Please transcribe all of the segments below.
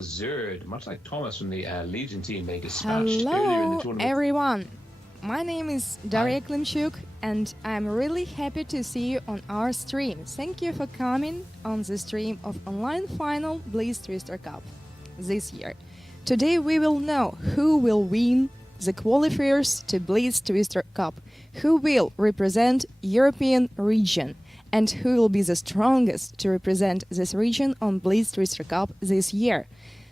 Zerd, much like Thomas from the Legion team they dispatched earlier in the Hello, tournament. everyone. My name is Daria Klimchuk, and I'm really happy to see you on our stream. Thank you for coming on the stream of online final Blitz Twister Cup this year. Today we will know who will win the qualifiers to Blitz Twister Cup, who will represent European region, and who will be the strongest to represent this region on Blitz Twister Cup this year.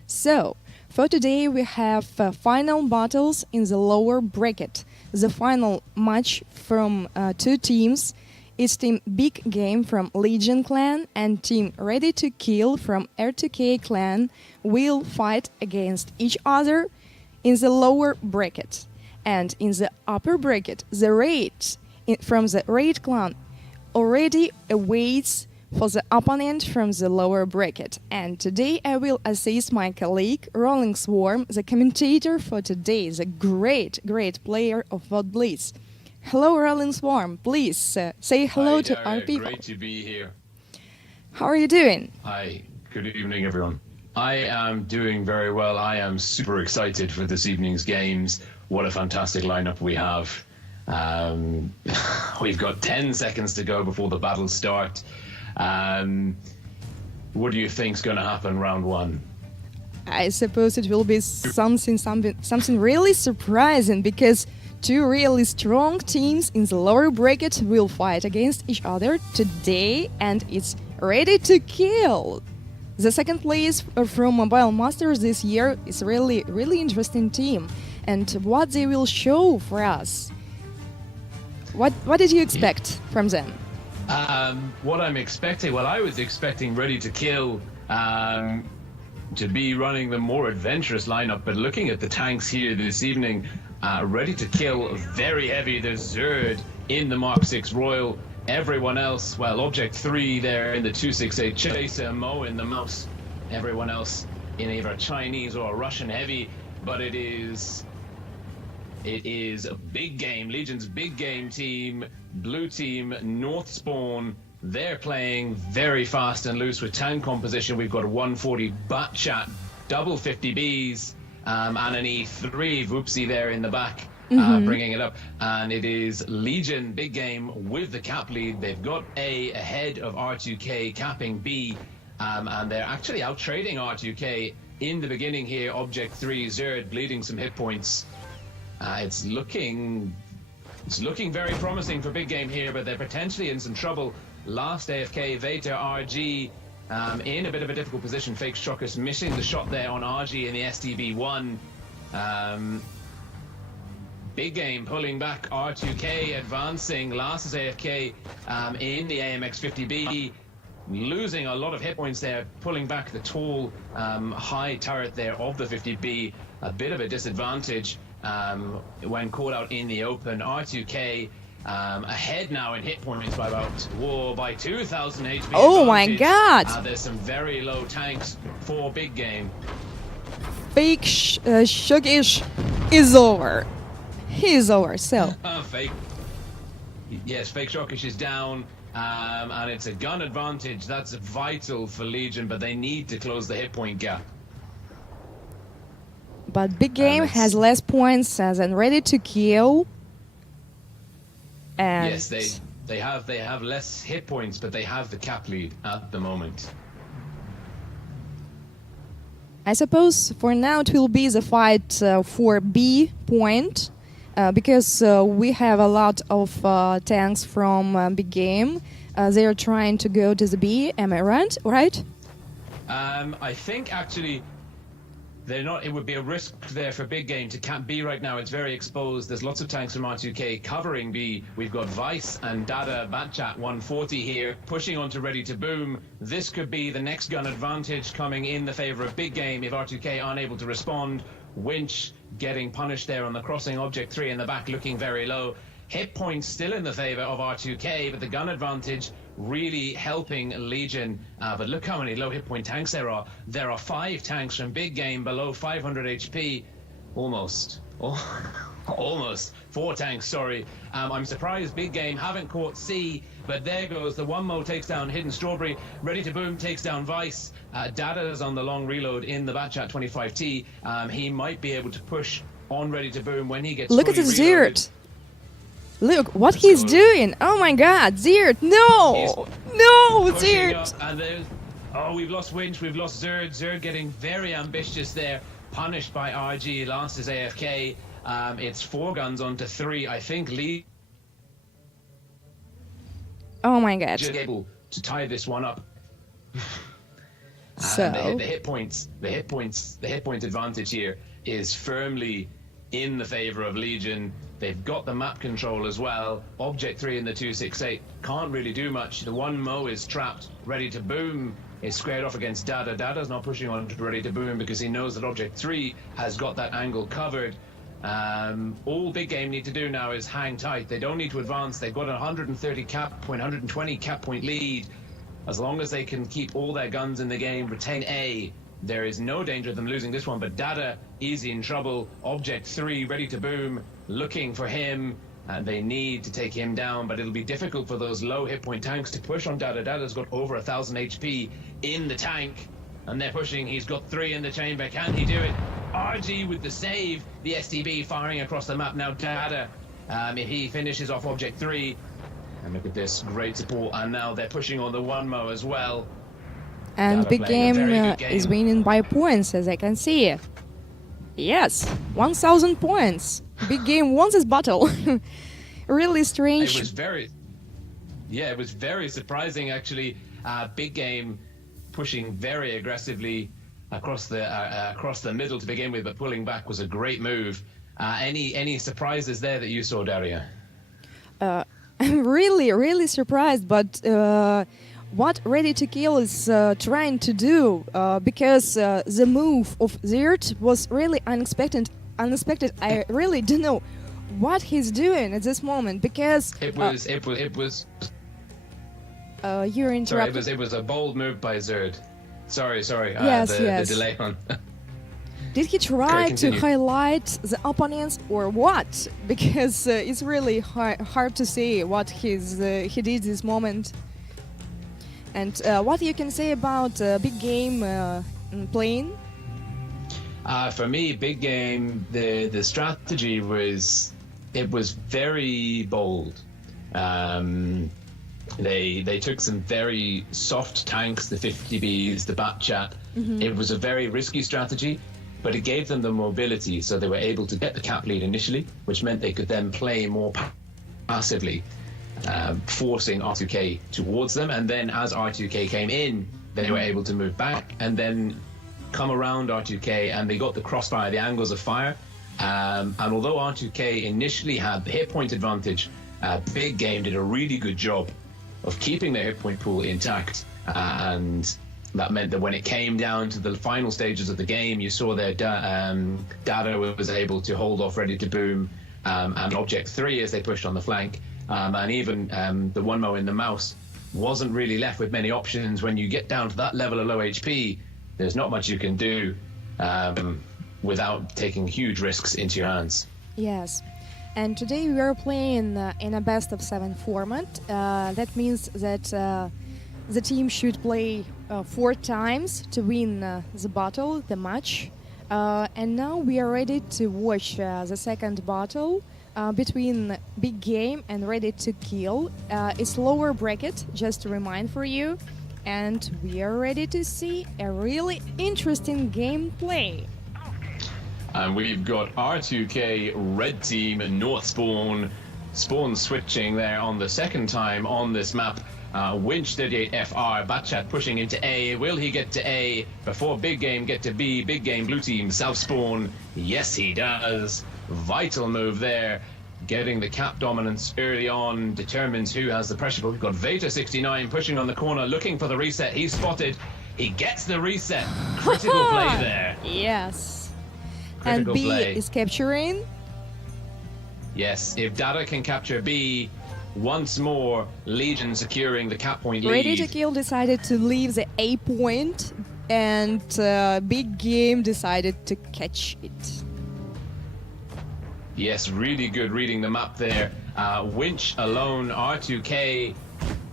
So, for today we have final battles in the lower bracket. The final match from two teams is Team Big Game from Legion clan and Team Ready to Kill from R2K clan will fight against each other in the lower bracket. And in the upper bracket, the Raid from the Raid clan already awaits for the opponent from the lower bracket. And today I will assist my colleague RollingSwarm, the commentator for today, the great player of WoT Blitz. Hello RollingSwarm, please say hello to our people. Great to be here. How are you doing? Hi, good evening everyone. I am doing very well. I am super excited for this evening's games. What a fantastic lineup we have. We've got 10 seconds to go before the battles start. What do you think's going to happen round one? I suppose it will be something really surprising, because two really strong teams in the lower bracket will fight against each other today, and it's Ready to Kill. The second place from Mobile Masters this year is really interesting team, and what they will show for us. What did you expect from them? What I'm expecting, well, I was expecting Ready to Kill to be running the more adventurous lineup, but looking at the tanks here this evening, Ready to Kill very heavy. There's Zerd in the Mark 6 Royal. Everyone else, well, Object 3 there in the 268 Chaser, Mo in the Mouse. Everyone else in either Chinese or Russian heavy, but it is a big game. Legion's big game team, blue team, North Spawn. They're playing very fast and loose with tank composition. We've got a 140 Batchat, double 50Bs, and an E3 Voopsie there in the back, bringing it up. And it is Legion, big game with the cap lead. They've got A ahead of R2K, capping B, and they're actually out trading R2K in the beginning here. Object 3, Zerd bleeding some hit points. It's looking very promising for big game here, but they're potentially in some trouble. Last AFK, Vader, RG in a bit of a difficult position. Fake Shockers missing the shot there on RG in the STB1. Big game pulling back, R2K advancing. Last is AFK in the AMX 50B. Losing a lot of hit points there, pulling back the tall high turret there of the 50B. A bit of a disadvantage when caught out in the open. R2K ahead now in hit points by by 2,000 HP. Oh my god! There's some very low tanks for big game. Fake Shuggish is over. He's over, so. Fake. Yes, Fake Shockish is down. And it's a gun advantage. That's vital for Legion, but they need to close the hit point gap. But big game has less points than Ready to Kill. And yes, they have less hit points, but they have the cap lead at the moment. I suppose for now it will be the fight for B point, because we have a lot of tanks from big game. They are trying to go to the B. Am I right? I think actually they're not. It would be a risk there for big game to cap B right now. It's very exposed. There's lots of tanks from R2K covering B. We've got Vice and Dada Batchat 140 here pushing on to Ready to Boom. This could be the next gun advantage coming in the favor of big game if R2K aren't able to respond. Winch getting punished there on the crossing. Object 3 in the back looking very low. Hit points still in the favor of R2K, but the gun advantage really helping Legion. But look how many low hit point tanks there are. There are 5 tanks from big game below 500 HP. Almost Almost 4 tanks, sorry. I'm surprised Big Game haven't caught C, but there goes the one Mo takes down Hidden Strawberry. Ready to Boom takes down Vice. Dada's on the long reload in the Batchat 25T. He might be able to push on Ready to Boom when he gets Look at the fully reloaded. Zirt. Look what he's doing. Oh my god, Zirt, no! No, Pushing Zirt! up, and there's, oh, we've lost Winch, we've lost Zerd. Zerd getting very ambitious there. Punished by RG, lost his AFK. It's 4 guns onto 3. I think Lee Oh my god. is able to tie this one up. So And the hit points advantage here is firmly in the favor of Legion. They've got the map control as well. Object 3 in the 268 can't really do much. The one Mo is trapped. Ready to Boom is squared off against Dada. Dada's not pushing on to Ready to Boom because he knows that Object 3 has got that angle covered. All Big Game need to do now is hang tight. They don't need to advance. They've got a 130 cap point, 120 cap point lead. As long as they can keep all their guns in the game, retain A, there is no danger of them losing this one. But Dada, easy in trouble. Object 3, Ready to Boom, looking for him. And they need to take him down, but it'll be difficult for those low hit point tanks to push on Dada. Dada's got over 1,000 HP in the tank, and they're pushing. He's got 3 in the chamber. Can he do it? RG with the save. The STB firing across the map now. Dada, if he finishes off Object 3, and look at this, great support. And now they're pushing on the one Mo as well. and Dada Big playing a Game very good is game. winning by points, as I can see. Yes, 1,000 points. Big Game won this battle. Really strange. It was very surprising actually. Big Game pushing very aggressively across the middle to begin with, but pulling back was a great move. Any surprises there that you saw, Daria? I'm really surprised, but what Ready to Kill is trying to do, because the move of Zirt was really unexpected. I really don't know what he's doing at this moment, because It was you're interrupted. it was a bold move by Zerd. Sorry. Yes, the yes. delay on. Did he try Sorry, to continue. highlight the opponents or what? Because it's really hard to say what he did this moment. And what you can say about Big Game playing? For me, Big Game, the strategy was very bold. They took some very soft tanks, the 50Bs, the Batchat. It was a very risky strategy, but it gave them the mobility, so they were able to get the cap lead initially, which meant they could then play more passively, forcing R2K towards them. And then as R2K came in, they were able to move back and then come around R2K, and they got the crossfire, the angles of fire. And although R2K initially had the hit point advantage, Big Game did a really good job of keeping their hit point pool intact, and that meant that when it came down to the final stages of the game, you saw their Dada was able to hold off Ready to Boom and Object 3 as they pushed on the flank, and even the one Mo in the mouse wasn't really left with many options. When you get down to that level of low HP, there's not much you can do without taking huge risks into your hands. Yes. And today we are playing in a best of 7 format. That means that the team should play 4 times to win the battle, the match. And now we are ready to watch the second battle between Big Game and Ready to Kill. It's lower bracket, just to remind for you. And we are ready to see a really interesting gameplay. And we've got R2K, Red Team, North Spawn switching there on the second time on this map. Winch 38FR, Batchat pushing into A. Will he get to A before Big Game get to B? Big Game, Blue Team, South Spawn. Yes, he does. Vital move there. Getting the cap dominance early on determines who has the pressure. But we've got Veta69 pushing on the corner, looking for the reset. He's spotted. He gets the reset. Critical play there. Yes. Critical And B play. is capturing. Yes, if Dada can capture B, once more, Legion securing the cap point lead. Ready to Kill decided to leave the A point, and Big Game decided to catch it. Yes, really good reading the map there. Winch alone, R2K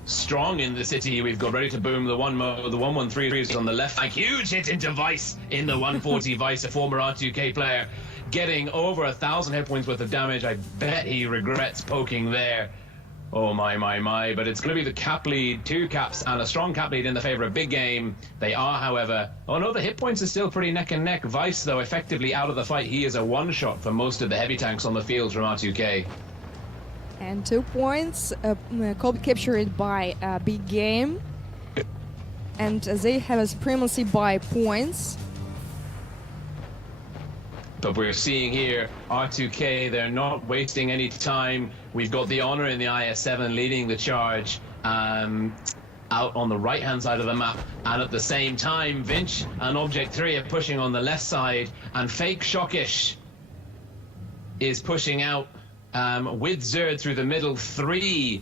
strong in the city. We've got ready to boom the 1-mo, the 113 is on the left. A huge hit into Vice in the 140. Vice, a former R2K player, getting over 1,000 hit points worth of damage. I bet he regrets poking there. Oh my, but it's going to be the cap lead, 2 caps, and a strong cap lead in the favor of Big Game. They are, however, oh no, the hit points are still pretty neck and neck. Vice, though, effectively out of the fight. He is a one-shot for most of the heavy tanks on the field from R2K. And 2 points captured by Big Game. And they have a supremacy by points. But we're seeing here R2K, they're not wasting any time. We've got the Honor in the IS-7 leading the charge out on the right-hand side of the map. And at the same time, Vinch and Object 3 are pushing on the left side. And Fake Shockish is pushing out with Zerd through the middle. Three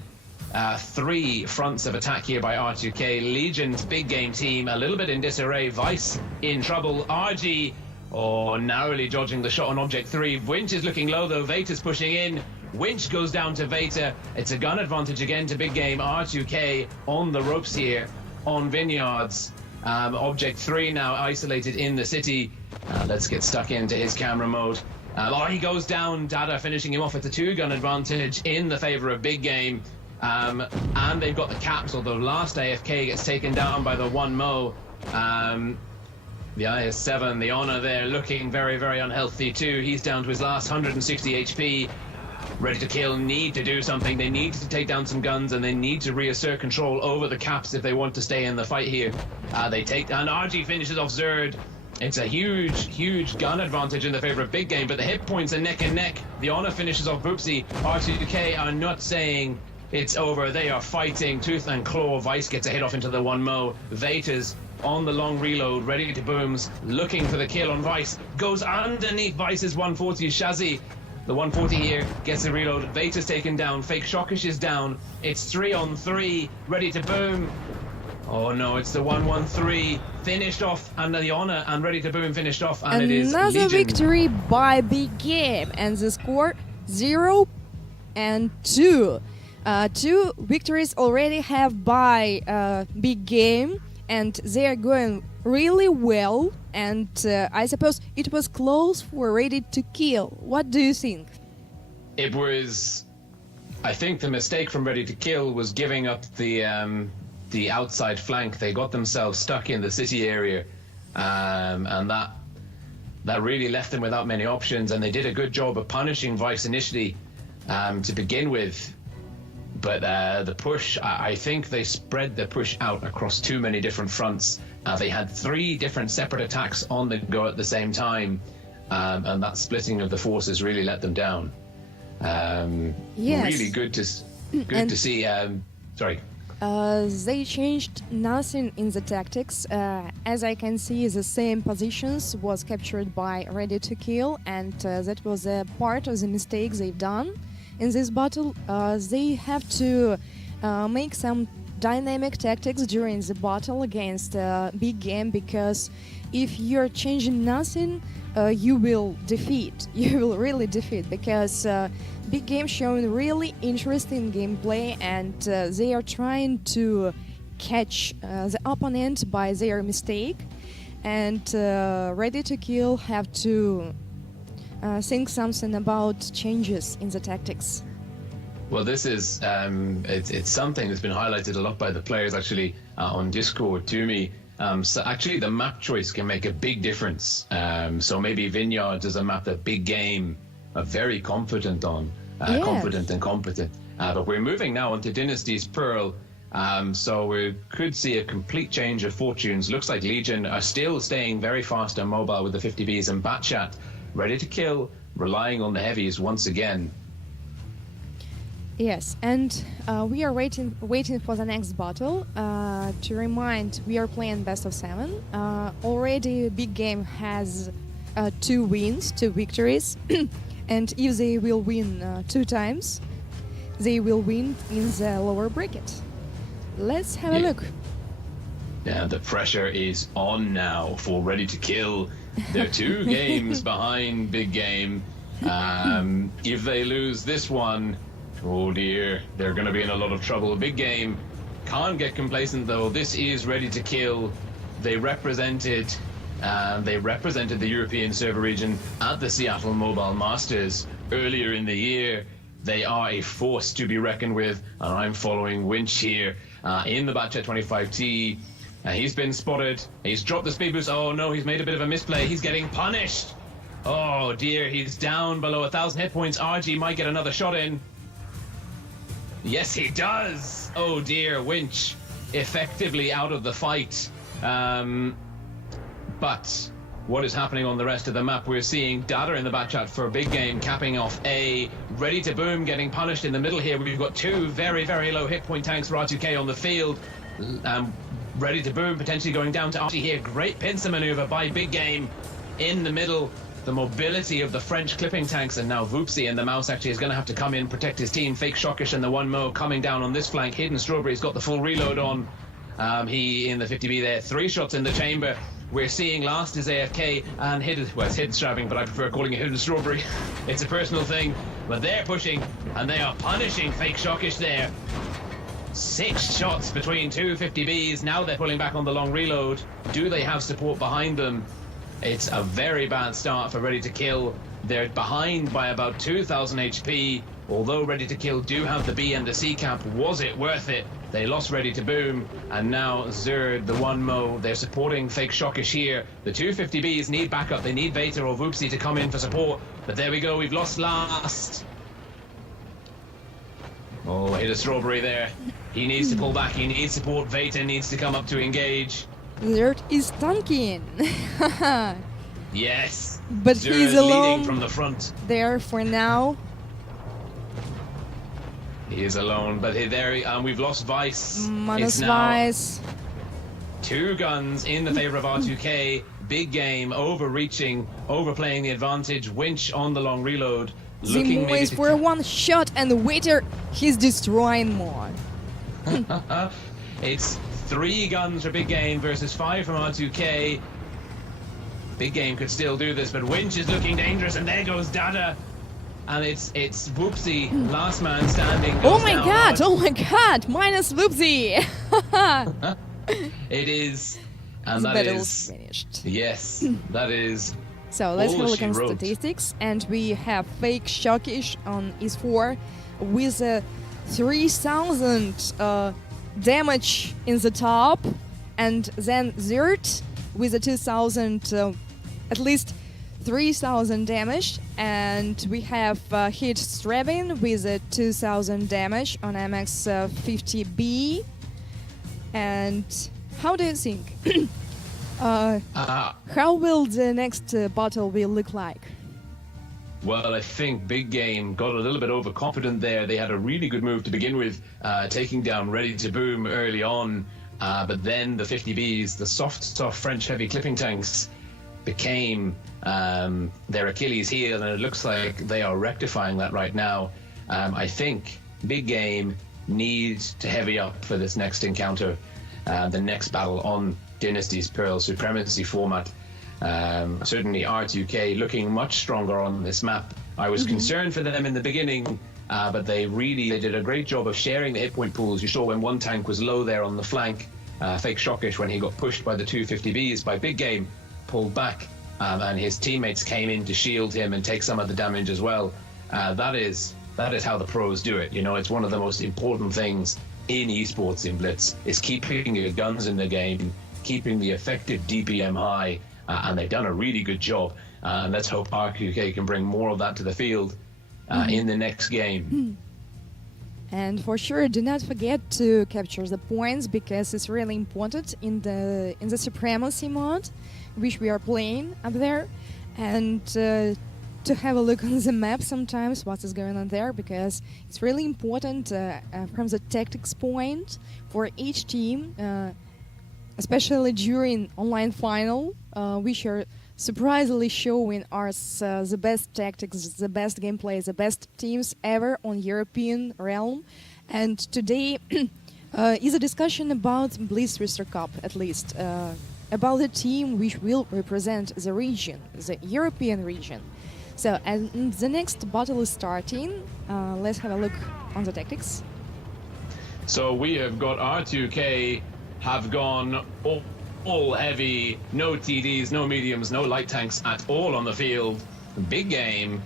fronts of attack here by R2K. Legion's Big Game team a little bit in disarray. Vice in trouble. RG narrowly dodging the shot on Object 3. Winch is looking low though. Vator's pushing in. Winch goes down to Vator. It's a gun advantage again to Big Game. R2K on the ropes here on Vineyards. Object 3 now isolated in the city. Let's get stuck into his camera mode. He goes down. Dada finishing him off at the 2-gun advantage in the favor of Big Game. And they've got the caps, although last AFK gets taken down by the 1-mo. The IS-7, the Honor there, looking very, very unhealthy too. He's down to his last 160 HP. Ready to kill, need to do something. They need to take down some guns, and they need to reassert control over the caps if they want to stay in the fight here. And RG finishes off Zerd. It's a huge gun advantage in the favor of Big Game, but the hit points are neck and neck. The Honor finishes off Boopsy. R2K are not saying it's over. They are fighting tooth and claw. Vice gets a hit off into the 1-mo. Vator's on the long reload, ready to booms, looking for the kill on Vice. Goes underneath Vice's 140. Shazzy, the 140 here, gets the reload. Vator's taken down. Fake Shockish is down. It's 3-on-3, ready to boom. Oh no, it's the 113 finished off, and the Honor and ready to boom finished off, and it is another Legion. Victory by Big Game, and the score 0 and 2. 2 victories already have by Big Game, and they are going really well. And I suppose it was close for Ready to Kill. What do you think? It was. I think the mistake from Ready to Kill was giving up the outside flank. They got themselves stuck in the city area, and that really left them without many options. And they did a good job of punishing Vice initially to begin with. But the push, I think they spread the push out across too many different fronts. They had 3 different separate attacks on the go at the same time, and that splitting of the forces really let them down. Yes. Really good to see. Sorry. They changed nothing in the tactics. As I can see, the same positions was captured by Ready to Kill, and that was a part of the mistakes they've done. In this battle, they have to make some dynamic tactics during the battle against Big Game, because if you're changing nothing, you will defeat. You will really defeat, because Big Game showing really interesting gameplay, and they are trying to catch the opponent by their mistake, and Ready to Kill have to think something about changes in the tactics. Well, this is it's something that's been highlighted a lot by the players actually on Discord to me. So actually the map choice can make a big difference. So maybe Vineyards is a map that Big Game are very confident on, Yes. confident and competent. But we're moving now onto Dynasty's Pearl. So we could see a complete change of fortunes. Looks like Legion are still staying very fast and mobile with the 50Bs, and Batchat Ready to Kill, relying on the heavies once again. Yes, and we are waiting for the next battle. To remind, we are playing best of 7. Already Big Game has 2 wins, 2 victories, and if they will win 2 times, they will win in the lower bracket. Let's have a look. Yeah, the pressure is on now for Ready to Kill. They're 2 games behind Big Game. If they lose this one, oh dear, they're going to be in a lot of trouble. Big Game can't get complacent though. This is Ready to Kill. They represented the European server region at the Seattle Mobile Masters earlier in the year. They are a force to be reckoned with, and I'm following Winch here in the Batchat 25T. He's been spotted. He's dropped the speed boost. Oh no, he's made a bit of a misplay. He's getting punished. Oh dear, he's down below 1,000 hit points. RG might get another shot in. Yes, he does. Oh dear, Winch effectively out of the fight. But what is happening on the rest of the map? We're seeing Dada in the Batchat for Big Game capping off A. Ready to Boom getting punished in the middle here. We've got two very, very low hit point tanks for R2K on the field. Ready to Boom potentially going down to RG here. Great pincer maneuver by Big Game in the middle. The mobility of the French clipping tanks, and now Voopsy and the Mouse actually is going to have to come in, protect his team. Fake Shockish and the 1Mo coming down on this flank. Hidden Strawberry's got the full reload on. He in the 50B there. 3 shots in the chamber. We're seeing last is AFK and Hidden, well, it's Hidden Strapping, but I prefer calling it Hidden Strawberry. It's a personal thing, but they're pushing and they are punishing Fake Shockish there. 6 shots between 2 50Bs. Now they're pulling back on the long reload. Do they have support behind them? It's a very bad start for Ready to Kill. They're behind by about 2,000 HP. Although Ready to Kill do have the B and the C cap, was it worth it? They lost Ready to Boom, and now Zerd, the 1Mo, they're supporting Fake Shockish here. The 2 50Bs need backup. They need Vader or Voopsy to come in for support. But there we go, we've lost last. Oh, hit a Strawberry there. He needs to pull back, he needs support. Vader needs to come up to engage. Zerd is tanking. Yes. But Zerd he's is alone leading from the front. there for now. He is alone, but we've lost Vice. Minus It's now Vice. 2 guns in the favor of R2K. Big Game overreaching, overplaying the advantage. Winch on the long reload. Looking Zimo is for a 1 shot, and the waiter, he's destroying more. It's 3 guns for Big Game versus 5 from R2K. Big Game could still do this, but Winch is looking dangerous, and there goes Dada. And it's Voopsy, last man standing. Oh my god, oh my god, minus Voopsy. It is. And The that battle is. finished. Yes, that is. So let's have a all look she on wrote. statistics, and we have Fake Shockish on E4 with a 3,000 damage in the top, and then Zert with a 2,000, at least 3,000 damage, and we have Hit Strabin with a 2,000 damage on MX50B. And how do you think? How will the next battle will look like? Well, I think Big Game got a little bit overconfident there. They had a really good move to begin with, taking down Ready to Boom early on. But then the 50Bs, the soft French heavy clipping tanks, became their Achilles heel, and it looks like they are rectifying that right now. I think Big Game needs to heavy up for this next encounter, the next battle on Dynasty's Pearl Supremacy format. Certainly R2K looking much stronger on this map. I was concerned for them in the beginning, but they did a great job of sharing the hit point pools. You saw when one tank was low there on the flank, Fake Shockish, when he got pushed by the 2 50Bs by Big Game, pulled back, and his teammates came in to shield him and take some of the damage as well. That is how the pros do it. You know, it's one of the most important things in esports in Blitz, is keeping your guns in the game, keeping the effective DPM high, and they've done a really good job. And let's hope RQK can bring more of that to the field in the next game. And for sure, do not forget to capture the points, because it's really important in the Supremacy mod, which we are playing up there, and to have a look on the map sometimes what is going on there, because it's really important from the tactics point for each team, especially during online final, which are surprisingly showing us the best tactics, the best gameplay, the best teams ever on European realm. And today is a discussion about Blitz Twister Cup, at least, about the team which will represent the region, the European region. So, and the next battle is starting. Let's have a look on the tactics. So we have got R2K have gone all heavy, no TDs, no mediums, no light tanks at all on the field. Big game,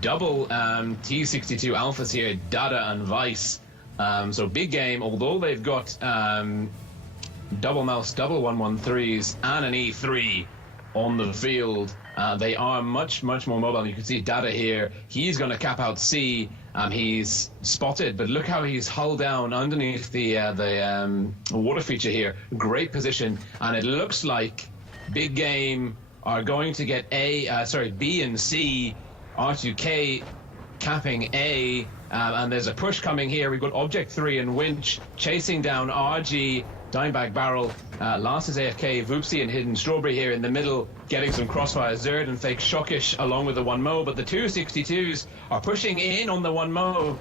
double T62 alphas here, Dada and Vice. So big game, although they've got double mouse, double 113s and an E3 on the field. They are much more mobile. You can see Dada here. He's going to cap out C. He's spotted, but look how he's hull down underneath the water feature here. Great position, and it looks like Big Game are going to get B and C. R2K capping A, and there's a push coming here. We've got Object 3 and Winch chasing down RG. Dimebag Barrel, last is AFK, Voopsy and Hidden Strawberry here in the middle, getting some crossfire. Zerd and Fake Shockish along with the 1mo, but the 262s are pushing in on the 1mo.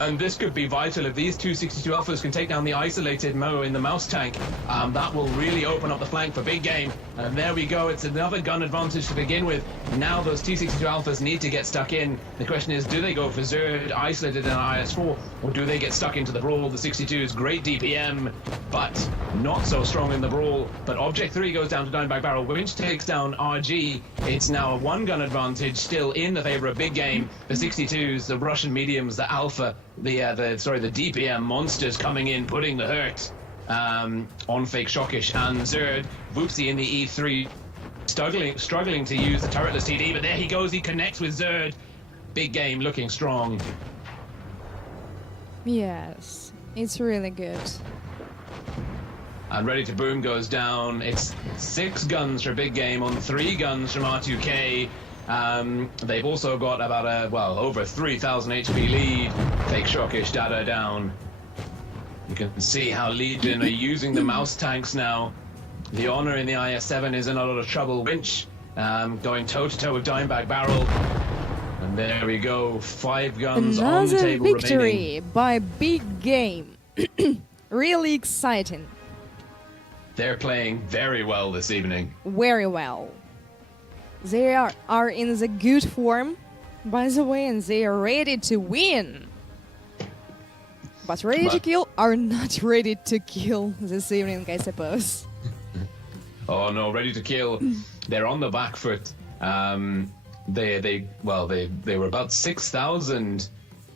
And this could be vital if these 262 alphas can take down the isolated Mo in the mouse tank. That will really open up the flank for Big Game. And there we go. It's another gun advantage to begin with. Now those 262 alphas need to get stuck in. The question is, do they go for Zerd isolated in IS4, or do they get stuck into the brawl? The 62's great DPM, but not so strong in the brawl. But Object 3 goes down to Dimebag Barrel. Winch takes down RG. It's now a one-gun advantage still in the favor of Big Game. The 62s, the Russian mediums, the alpha, the DPM monsters coming in, putting the hurt on Fake Shockish and Zerd. Voopsy in the E3, struggling to use the turretless TD, but there he goes, he connects with Zerd. Big Game looking strong. Yes, it's really good. And Ready to Boom goes down. It's 6 guns for Big Game on 3 guns from R2K. They've also got about over 3,000 HP lead. Fake Shockish, Dada down. You can see how Legion are using the mouse tanks now. The Honor in the IS-7 is in a lot of trouble. Winch going toe-to-toe with Dimebag Barrel. And there we go, 5 guns on the table Another victory remaining. by Big Game. Really exciting. They're playing very well this evening. Very well. They are in the good form, by the way, and they are ready to win. But ready to kill are not ready to kill this evening, I suppose. Oh no, Ready to Kill. They're on the back foot. They were about 6,000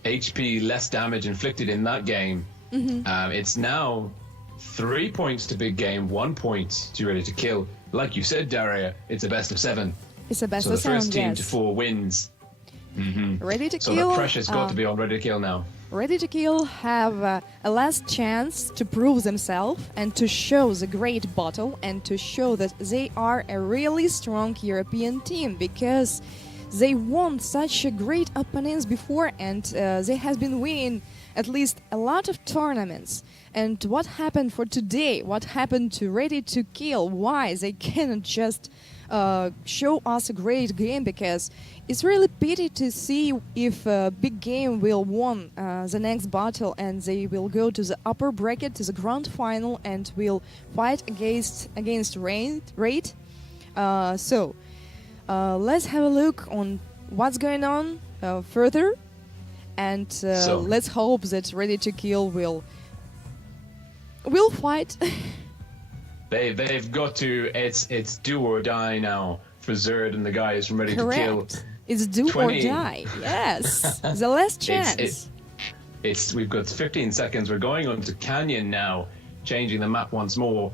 HP less damage inflicted in that game. It's now 3 points to Big Game, 1 point to Ready to Kill. Like you said, Daria, it's a best of 7. It's a best so of 7, the first team yes. to 4 wins. Ready to So Kill. the pressure's got to be on Ready to Kill now. Ready to Kill have a last chance to prove themselves and to show the great battle and to show that they are a really strong European team, because they won such a great opponents before, and they have been winning at least a lot of tournaments. And what happened for today? What happened to Ready to Kill? Why they cannot just show us a great game? Because it's really pity to see if Big Game will win the next battle and they will go to the upper bracket, to the grand final, and will fight against Raid. So let's have a look on what's going on further, and let's hope that Ready to Kill will fight. They've got to. It's do or die now for Zerd and the guys from Ready Correct. to Kill. It's do or die. Yes, the last chance. We've got 15 seconds. We're going on to Canyon now, changing the map once more.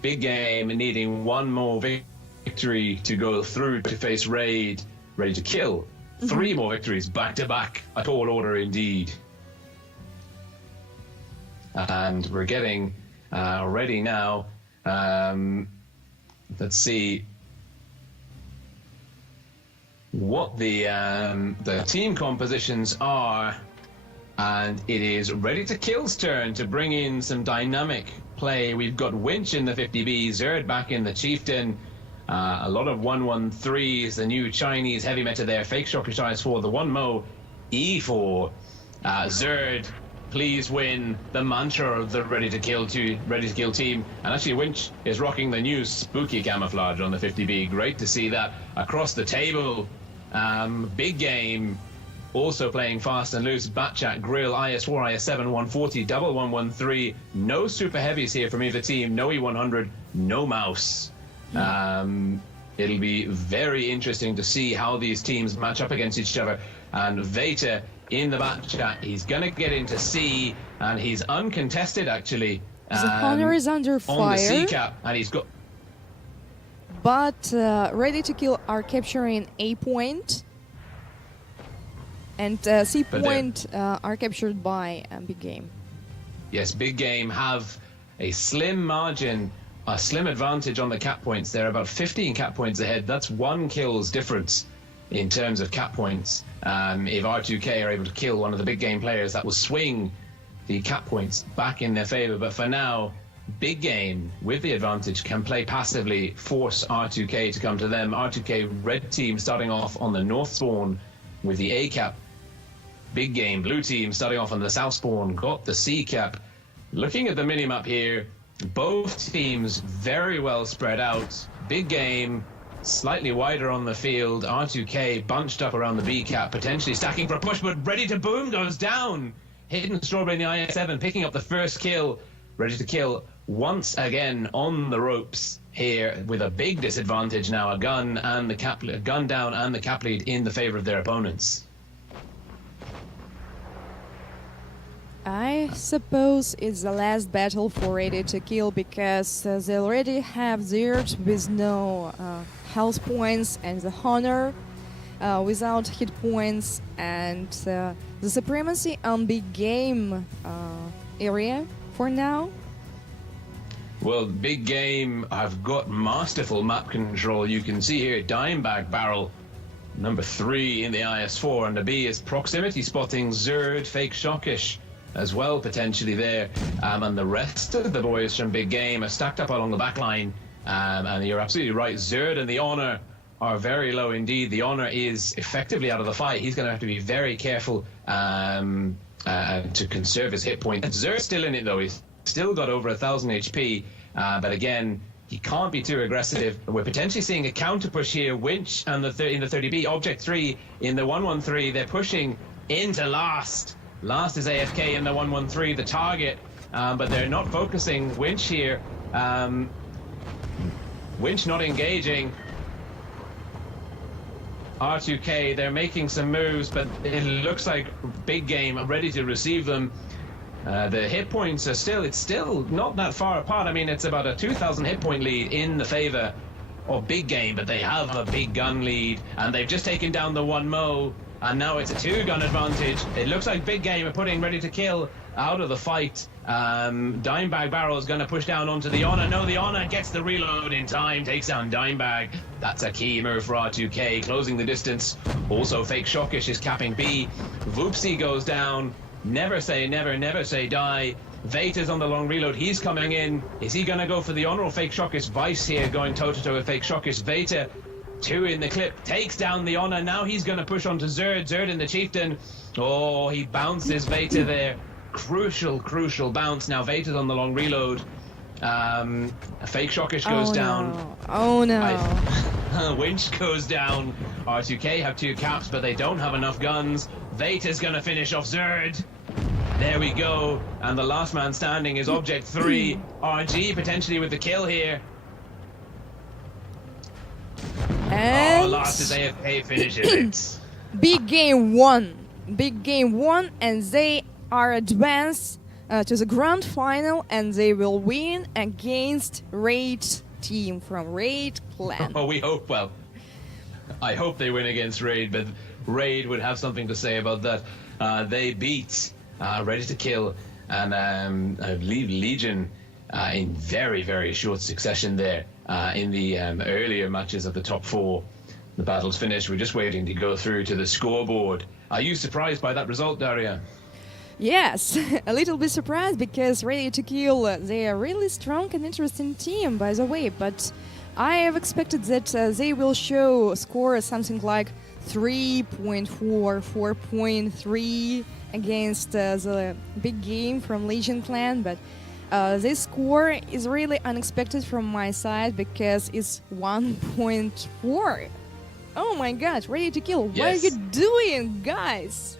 Big Game needing 1 more victory to go through to face Raid. Ready to Kill. 3 more victories back to back. A tall order indeed. And we're getting ready now. Let's see what the team compositions are, and it is Ready to Kill's turn to bring in some dynamic play. We've got Winch in the 50B, Zerd back in the Chieftain, a lot of 113s, the new Chinese heavy meta there, Fake Shockish IS4, the 1mo, E4, Zerd, please win, the mantra of the Ready to Kill team. And actually Winch is rocking the new spooky camouflage on the 50B. Great to see that across the table. Big Game also playing fast and loose. Batchat, Grill, IS4, IS7, 140, double 113. No super heavies here from either team. No E100, no Mouse. It'll be very interesting to see how these teams match up against each other. And Veta in the Batchat, he's going to get into C, and he's uncontested actually. The Hunter is under fire. On the C cap, and he's got. But Ready to Kill are capturing A point. And C point are captured by Big Game. Yes, Big Game have a slim margin, a slim advantage on the cap points. They're about 15 cap points ahead. That's 1 kill's difference in terms of cap points. If R2K are able to kill one of the Big Game players, that will swing the cap points back in their favor. But for now, Big Game, with the advantage, can play passively, force R2K to come to them. R2K red team starting off on the north spawn with the A cap. Big Game, blue team, starting off on the south spawn, got the C cap. Looking at the minimap here, both teams very well spread out. Big Game, slightly wider on the field. R2K bunched up around the B cap, potentially stacking for a push, but Ready to Boom goes down. Hidden Strawberry in the IS7, picking up the first kill. Ready to Kill once again on the ropes here with a big disadvantage now. A gun and the cap, a gun down and the cap lead in the favor of their opponents. I suppose it's the last battle for Ready to Kill because they already have Zerd with no health points and the Honor without hit points, and the supremacy on Big Game area for now. Well, Big Game have got masterful map control. You can see here Dimebag Barrel number 3 in the IS4, and the B is proximity spotting Zerd, Fake Shockish as well, potentially there. And the rest of the boys from Big Game are stacked up along the back line. And you're absolutely right, Zerd and the Honor are very low indeed. The Honor is effectively out of the fight. He's going to have to be very careful to conserve his hit point. Zerd's still in it though. He's still got over 1,000 HP. But again, he can't be too aggressive. We're potentially seeing a counter push here. Winch and in the 30B, Object 3 in the 113. They're pushing into Last. Last is AFK in the 113, the target, but they're not focusing. Winch here, Winch not engaging. R2K, they're making some moves, but it looks like Big Game are ready to receive them. The hit points are it's still not that far apart. I mean, it's about a 2,000 hit point lead in the favor of Big Game, but they have a big gun lead, and they've just taken down the 1 Mo. And now it's a 2-gun advantage. It looks like Big Game are putting Ready to Kill out of the fight. Dimebag Barrel is going to push down onto the Honor. No, the Honor gets the reload in time, takes down Dimebag. That's a key move for R2K, closing the distance. Also, Fake Shockish is capping B. Voopsy goes down. Never say never, never say die. Veta's on the long reload. He's coming in. Is he going to go for the Honor or Fake Shockish? Vice here going toe-to-toe with Fake Shockish. Veta, 2 in the clip, takes down the Honor. Now he's going to push onto Zerd. Zerd in the Chieftain. Oh, he bounces Veta there. Crucial bounce. Now Veta's on the long reload. Fake Shockish goes down. Oh no. Winch goes down. R2K have 2 caps, but they don't have enough guns. Veta's going to finish off Zerd. There we go. And the last man standing is Object 3. RG potentially with the kill here. And Last is AFK finishes it. Big Game won. Big Game won, and they are advanced to the grand final, and they will win against Raid team from Raid clan. Oh, we hope. Well, I hope they win against Raid, but Raid would have something to say about that. They beat Ready to Kill and I believe Legion in very short succession there. In the earlier matches of the top 4. The battle's finished. We're just waiting to go through to the scoreboard. Are you surprised by that result, Daria? Yes, a little bit surprised because Ready to Kill, they are really strong and interesting team, by the way, but I have expected that they will show score something like 3.4, 4.3 against the Big Game from Legion clan, but this score is really unexpected from my side because it's 1.4. Oh my God, ready to kill. What are Yes. you doing, guys?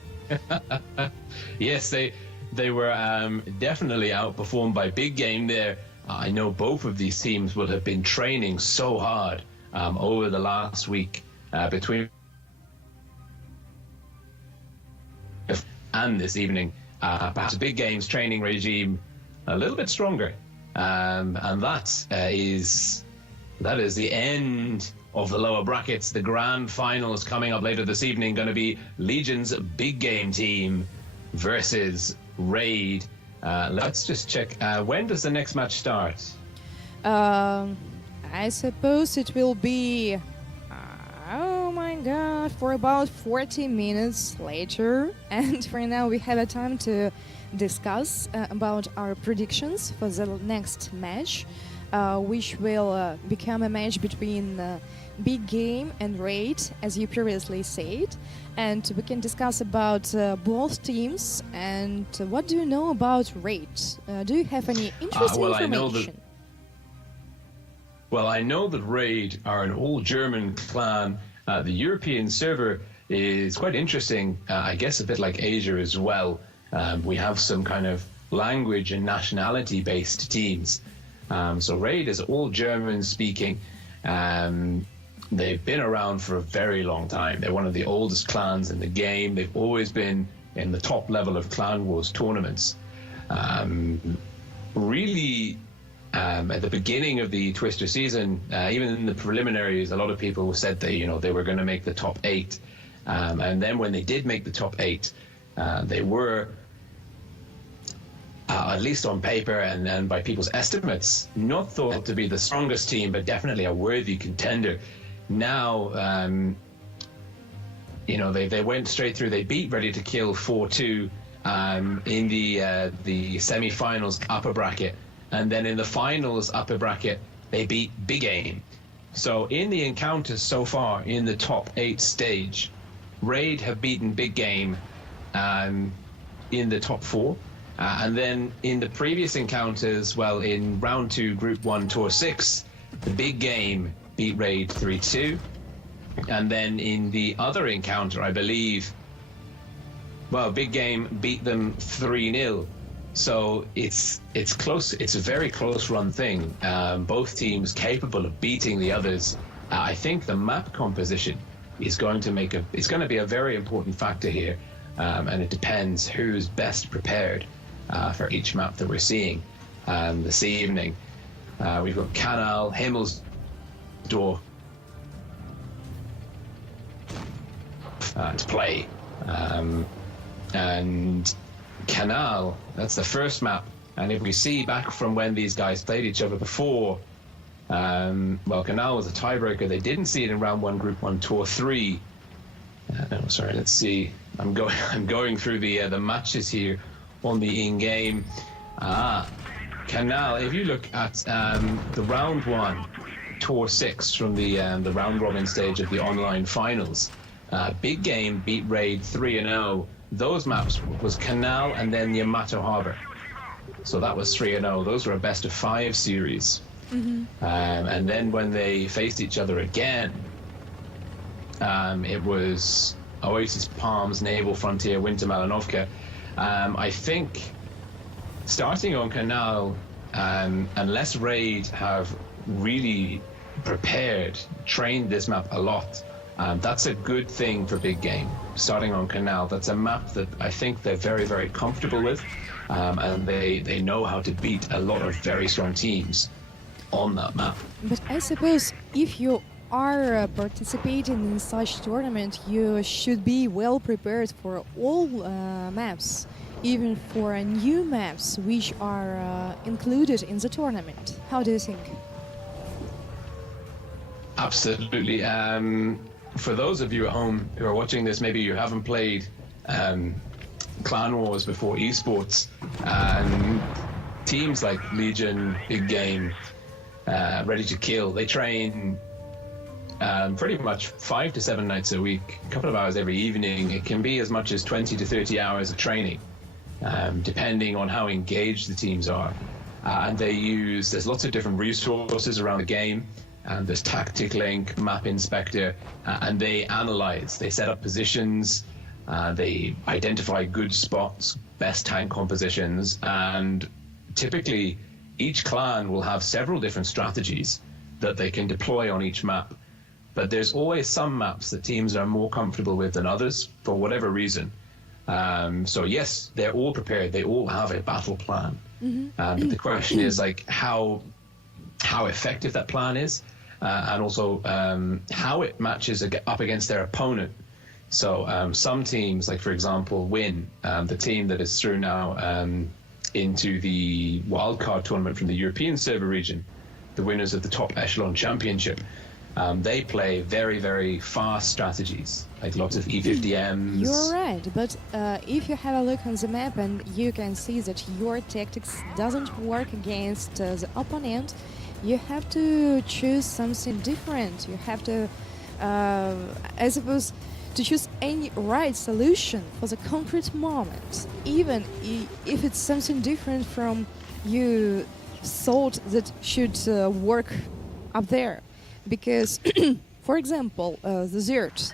Yes, they were definitely outperformed by Big Game there. I know both of these teams will have been training so hard over the last week between and this evening. Perhaps Big Game's training regime a little bit stronger, and that is the end of the lower brackets. The grand finals coming up later this evening, going to be Legion's Big Game team versus Raid. Let's just check. When does the next match start? I suppose it will be. Oh my God, for about 40 minutes later. And for now, we have a time to discuss about our predictions for the next match, which will become a match between Big Game and Raid, as you previously said. And we can discuss about both teams. And what do you know about Raid? Do you have any interesting information? I know that Raid are an all-German clan. The European server is quite interesting, I guess a bit like Asia as well. We have some kind of language and nationality-based teams. So Raid is all German-speaking. They've been around for a very long time. They're one of the oldest clans in the game. They've always been in the top level of Clan Wars tournaments. Really, at the beginning of the Twister season, even in the preliminaries, a lot of people said that they were going to make the top 8. And then when they did make the top 8, they were, at least on paper and by people's estimates, not thought to be the strongest team, but definitely a worthy contender. Now, they went straight through. They beat Ready to Kill 4-2 in the semi-finals upper bracket. And then in the finals upper bracket, they beat Big Game. So in the encounters so far in the top 8 stage, Raid have beaten Big Game in the top 4. And then in the previous encounters, in round 2, Group 1, Tour 6, the Big Game beat Raid 3-2. And then in the other encounter, I believe, Big Game beat them 3-0. So it's close. It's a very close run thing. Both teams capable of beating the others. I think the map composition is going to be a very important factor here, and it depends who's best prepared for each map that we're seeing this evening. We've got Kanal, Himmelsdorf to play, and Kanal, that's the first map. And if we see back from when these guys played each other before, Kanal was a tiebreaker. They didn't see it in round 1, Group 1, Tour 3. Let's see. I'm going through the matches here on the in-game. Kanal, if you look at the round 1, Tour 6 from the round robin stage of the online finals, Big Game beat Raid 3-0. Those maps was Kanal and then Yamato Harbor. So that was 3-0. Those were a best of 5 series. Mm-hmm. And then when they faced each other again, it was Oasis Palms, Naval Frontier, Winter Malinovka. I think starting on Kanal, unless Raid have really trained this map a lot, that's a good thing for Big Game. Starting on Kanal, that's a map that I think they're very, very comfortable with, and they know how to beat a lot of very strong teams on that map. But I suppose if you are participating in such tournament, you should be well prepared for all maps, even for new maps which are included in the tournament. How do you think? Absolutely. For those of you at home who are watching this, maybe you haven't played Clan Wars before esports, teams like Legion, Big Game, Ready to Kill, they train pretty much 5 to 7 nights a week, a couple of hours every evening. It can be as much as 20 to 30 hours of training, depending on how engaged the teams are. And there's lots of different resources around the game. and there's Tactic Link, Map Inspector, and they analyze, they set up positions, they identify good spots, best tank compositions, and typically each clan will have several different strategies that they can deploy on each map. But there's always some maps that teams are more comfortable with than others for whatever reason. So yes, they're all prepared. They all have a battle plan. But the question is like how effective that plan is, and also how it matches up against their opponent. So some teams, like for example, WIN, the team that is through now into the wildcard tournament from the European server region, the winners of the top echelon championship. They play very, very fast strategies, like lots of E50Ms. You're right, but if you have a look on the map and you can see that your tactics doesn't work against the opponent, you have to choose something different. You have to, I suppose, to choose any right solution for the concrete moment, even if it's something different from you thought that should work up there. Because, for example, the Zert,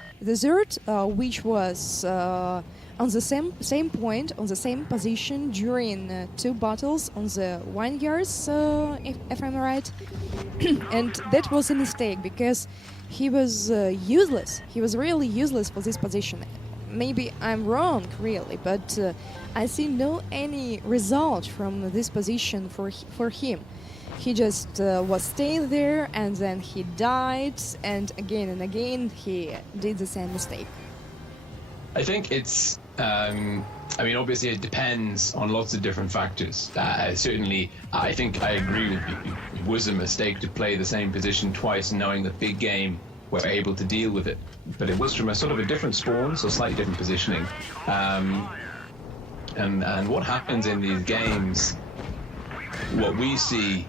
which was on the same point, on the same position during 2 battles on the 1 years, if I'm right, and that was a mistake because he was useless. He was really useless for this position. Maybe I'm wrong, really, but I see no any result from this position for him. He just was staying there, and then he died, and again he did the same mistake. I think it's, I mean, obviously it depends on lots of different factors. Certainly, I think I agree with you. It was a mistake to play the same position twice, knowing the big game were able to deal with it. But it was from a sort of a different spawn, so slightly different positioning. And what happens in these games, what we see,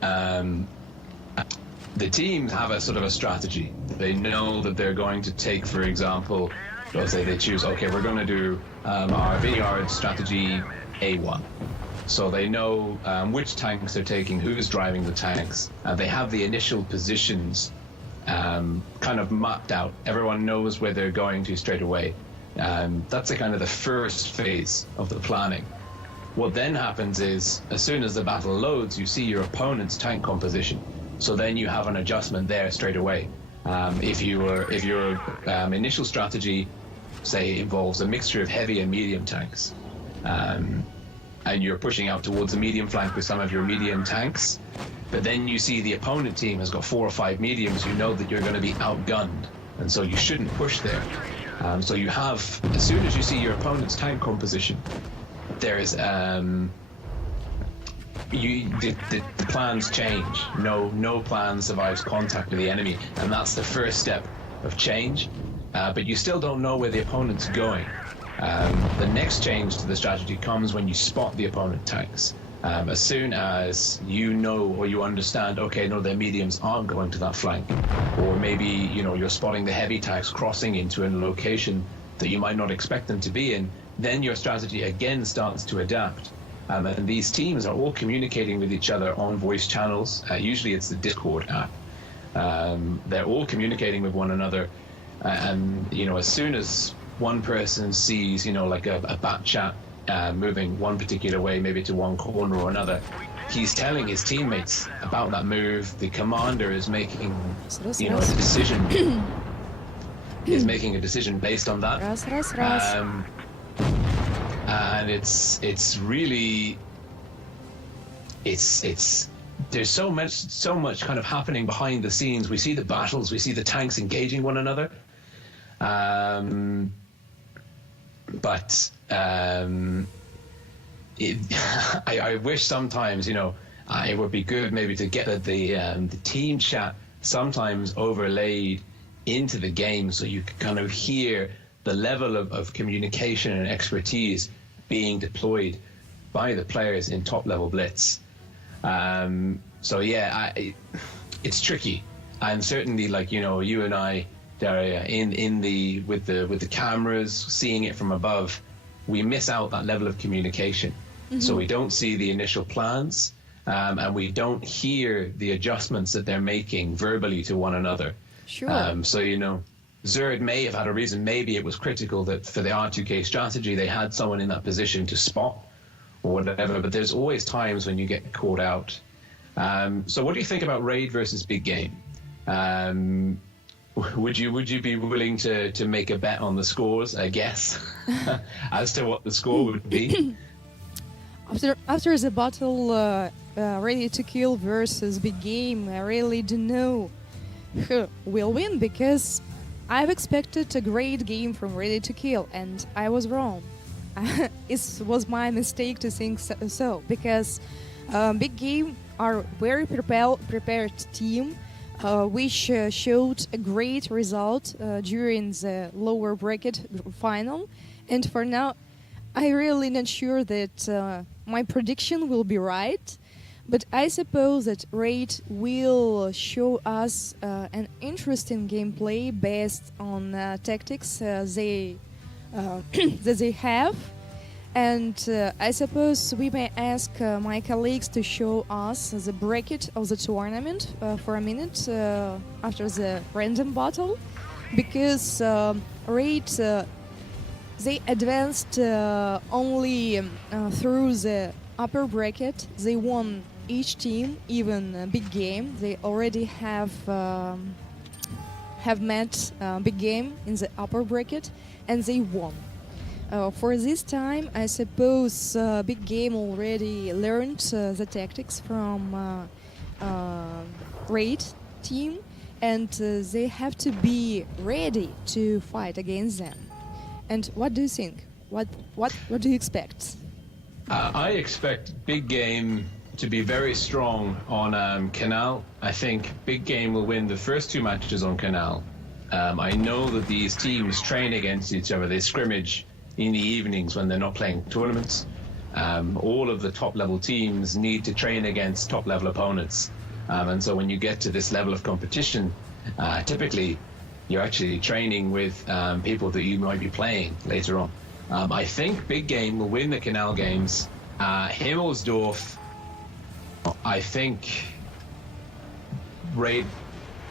the teams have a sort of a strategy. They know that they're going to take, for example, let's say they choose, okay, we're going to do our vineyard strategy A1. So they know which tanks they're taking, who's driving the tanks. They have the initial positions kind of mapped out. Everyone knows where they're going to straight away. That's kind of the first phase of the planning. What then happens is, as soon as the battle loads, you see your opponent's tank composition. So then you have an adjustment there straight away. If your initial strategy, say, involves a mixture of heavy and medium tanks, and you're pushing out towards the medium flank with some of your medium tanks, but then you see the opponent team has got 4 or 5 mediums, you know that you're going to be outgunned, and so you shouldn't push there. So you have, as soon as you see your opponent's tank composition, there is the plans change. No plan survives contact with the enemy, and that's the first step of change. But you still don't know where the opponent's going. The next change to the strategy comes when you spot the opponent tanks. As soon as you know or you understand, okay, no, their mediums aren't going to that flank, or maybe you're spotting the heavy tanks crossing into a location that you might not expect them to be in, then your strategy again starts to adapt. And these teams are all communicating with each other on voice channels. Usually it's the Discord app. They're all communicating with one another. And, as soon as one person sees, like a bat chat moving one particular way, maybe to one corner or another, he's telling his teammates about that move. The commander is making, a decision. Is making a decision based on that. And it's really, there's so much kind of happening behind the scenes. We see the battles, we see the tanks engaging one another. I wish sometimes, it would be good maybe to get the team chat sometimes overlaid into the game, so you can kind of hear the level of communication and expertise being deployed by the players in top level Blitz. So yeah, it's tricky, and certainly you and I, Daria, with the cameras, seeing it from above, we miss out that level of communication. So we don't see the initial plans, and we don't hear the adjustments that they're making verbally to one another. Sure. So, Zerd may have had a reason. Maybe it was critical that for the R2K strategy, they had someone in that position to spot or whatever, but there's always times when you get caught out. So what do you think about Raid versus Big Game? Would you be willing to make a bet on the scores, I guess, as to what the score would be? After the battle Ready to Kill versus Big Game, I really don't know who will win, because I've expected a great game from Ready to Kill, and I was wrong. It was my mistake to think so, because Big Game are very prepared team, which showed a great result during the lower bracket final, and for now I really not sure that my prediction will be right, but I suppose that Raid will show us an interesting gameplay based on tactics that they have. And I suppose we may ask my colleagues to show us the bracket of the tournament for a minute after the random battle, because Raid they advanced only through the upper bracket. They won each team, even Big Game. They already have met Big Game in the upper bracket, and they won. For this time, I suppose Big Game already learned the tactics from Raid team, and they have to be ready to fight against them. And what do you think? What do you expect? I expect Big Game to be very strong on Canal. I think Big Game will win the first two matches on Canal. I know that these teams train against each other. They scrimmage in the evenings when they're not playing tournaments. All of the top-level teams need to train against top-level opponents. And so when you get to this level of competition, typically you're actually training with people that you might be playing later on. I think Big Game will win the Canal games. Himmelsdorf, I think Raid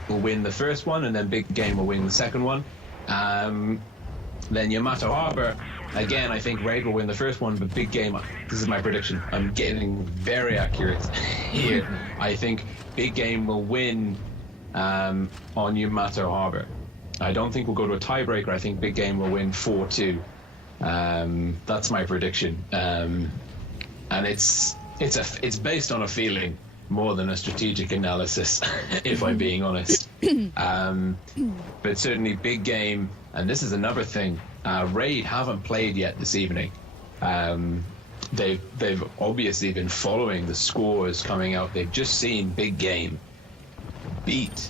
will win the first one, and then Big Game will win the second one. Then Yamato Harbor, again, I think Raid will win the first one, but Big Game, this is my prediction. I'm getting very accurate here. I think Big Game will win on Yamato Harbor. I don't think we'll go to a tiebreaker. I think Big Game will win 4-2. That's my prediction. And it's based on a feeling more than a strategic analysis, if I'm being honest. But certainly Big Game, and this is another thing, Raid haven't played yet this evening. They've obviously been following the scores coming out. They've just seen Big Game beat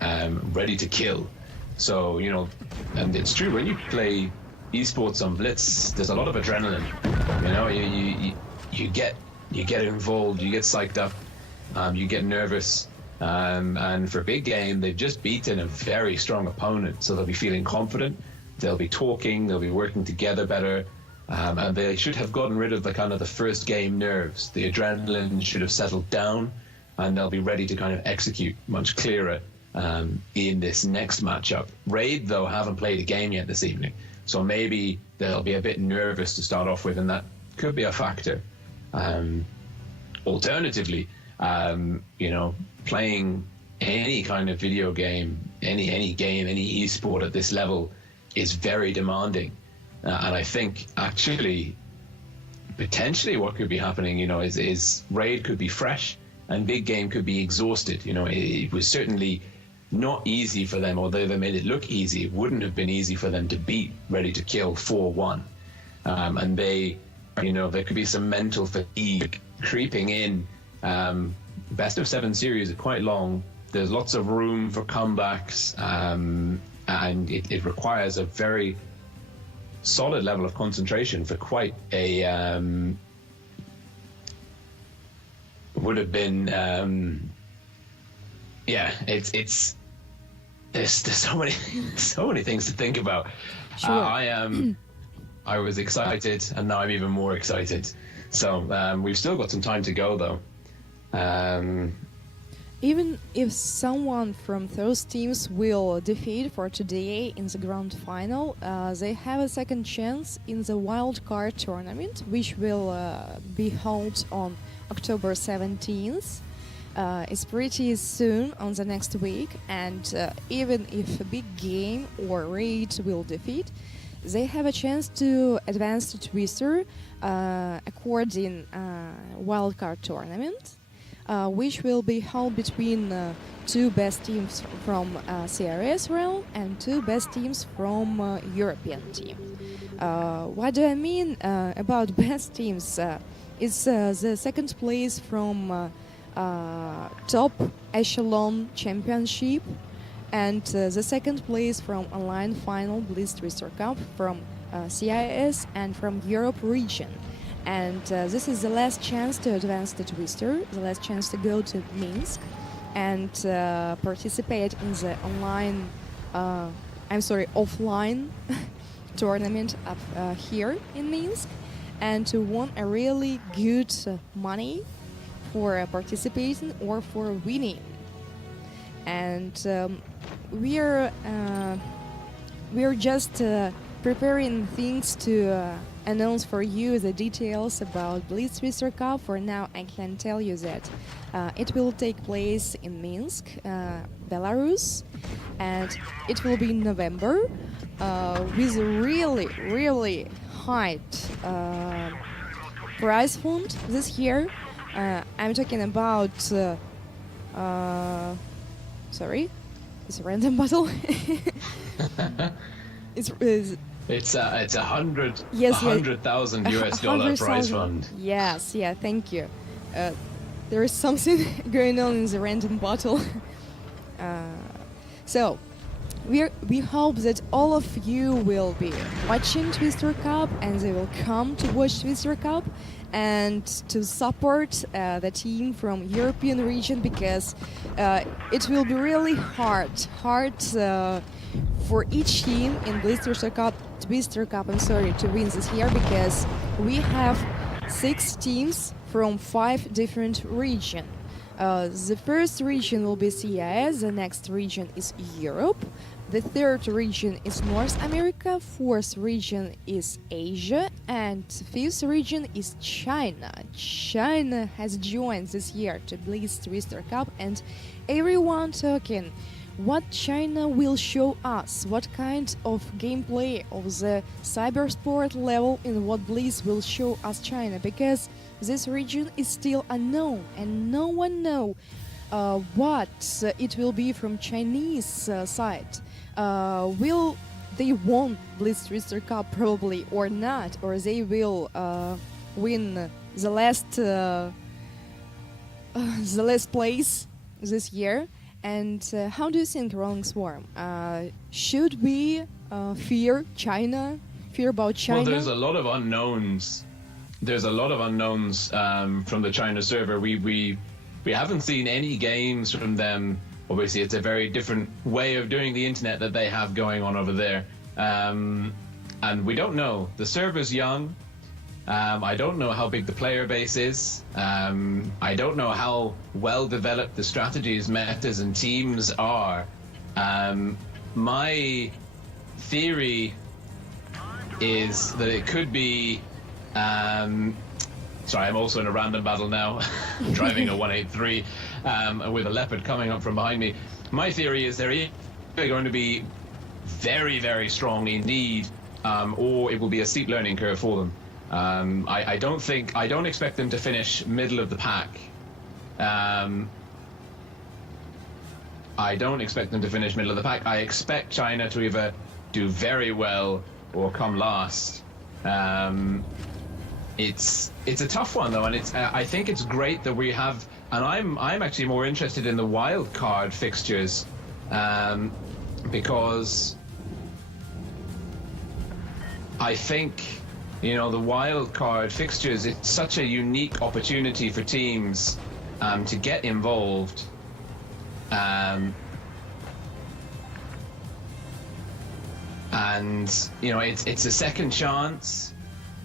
Ready to Kill. So, and it's true, when you play esports on Blitz, there's a lot of adrenaline. You get involved, you get psyched up, you get nervous. And for Big Game, they've just beaten a very strong opponent, so they'll be feeling confident. They'll be talking, they'll be working together better, and they should have gotten rid of the first game nerves. The adrenaline should have settled down, and they'll be ready to kind of execute much clearer in this next matchup. Raid, though, haven't played a game yet this evening, so maybe they'll be a bit nervous to start off with, and that could be a factor. Alternatively, playing any kind of video game, any game, any esport at this level is very demanding. And I think actually, potentially what could be happening, is Raid could be fresh and Big Game could be exhausted. It was certainly not easy for them, although they made it look easy. It wouldn't have been easy for them to beat Ready to Kill 4-1. And there could be some mental fatigue creeping in. Best of 7 series are quite long. There's lots of room for comebacks, and it requires a very solid level of concentration for quite a would have been there's so many things to think about. Sure. I was excited, and now I'm even more excited. So we've still got some time to go, though. Even if someone from those teams will defeat for today in the grand final, they have a second chance in the wild card tournament, which will be held on October 17th. It's pretty soon on the next week, and even if a big game or raid will defeat, they have a chance to advance to Twister according wildcard tournament, which will be held between two best teams from CRS realm and two best teams from European team. What do I mean about best teams? It's the second place from top echelon championship, and the second place from online final Blitz Twister Cup from CIS and from Europe region. And this is the last chance to advance to Twister, the last chance to go to Minsk and participate in the offline tournament up here in Minsk, and to win a really good money for participating or for winning. And we're just preparing things to announce for you the details about Blitz Twister Cup. For now, I can tell you that it will take place in Minsk, Belarus, and it will be in November with a really high prize fund this year. I'm talking about sorry, it's a random battle. It's $100,000 US dollar prize fund. Yes, yeah, thank you. There is something going on in the random battle. So we hope that all of you will be watching Twister Cup, and they will come to watch Twister Cup and to support the team from European region, because it will be really hard for each team in Blitz Twister Cup, to win this year, because we have 6 teams from 5 different regions. The first region will be CIS, the next region is Europe, the third region is North America, fourth region is Asia, and fifth region is China. China has joined this year to Blitz Twister Cup, and everyone talking what China will show us, what kind of gameplay of the cybersport level in WoT Blitz will show us China, because this region is still unknown and no one know what it will be from Chinese side. Will they won Blitz Twister Cup probably or not, or they will win the last place this year? And how do you think, RollingSwarm? Should we fear China? Fear about China? Well, there's a lot of unknowns. There's a lot of unknowns from the China server. We haven't seen any games from them. Obviously, it's a very different way of doing the internet that they have going on over there. And we don't know. The server's young. I don't know how big the player base is. I don't know how well developed the strategies, metas, and teams are. My theory is that it could be... sorry, I'm also in a random battle now, driving a 183 with a leopard coming up from behind me. My theory is they're going to be very, very strong indeed, or it will be a steep learning curve for them. I don't expect them to finish middle of the pack. I don't expect them to finish middle of the pack. I expect China to either do very well or come last. It's a tough one though, and I think it's great that we have, and I'm actually more interested in the wild card fixtures, because I think, you know, the wild card fixtures, it's such a unique opportunity for teams to get involved. And you know, it's a second chance.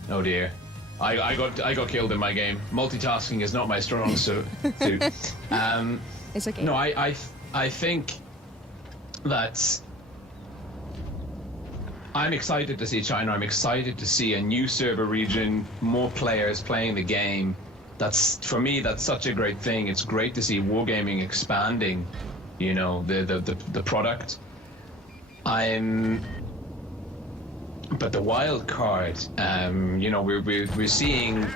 Oh dear. I got killed in my game. Multitasking is not my strong suit. It's okay. No, I think that I'm excited to see China. I'm excited to see a new server region, more players playing the game. That's, for me, that's such a great thing. It's great to see wargaming expanding, you know, the product. But the wild card, you know, we're seeing,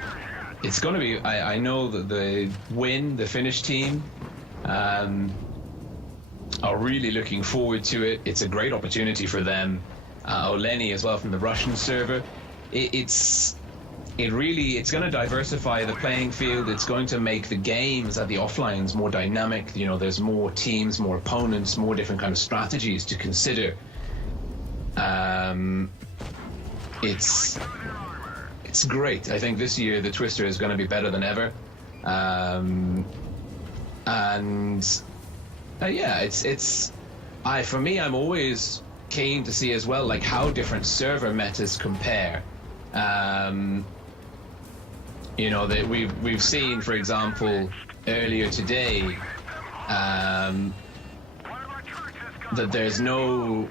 it's going to be, I know that the Finnish team, are really looking forward to it. It's a great opportunity for them. Oleni as well from the Russian server. It's going to diversify the playing field. It's going to make the games at the offlines more dynamic. You know, there's more teams, more opponents, more different kind of strategies to consider. It's great. I think this year the Twister is going to be better than ever. Yeah, for me, I'm always keen to see as well, like, how different server metas compare. You know, that we've seen, for example, earlier today, that there's no,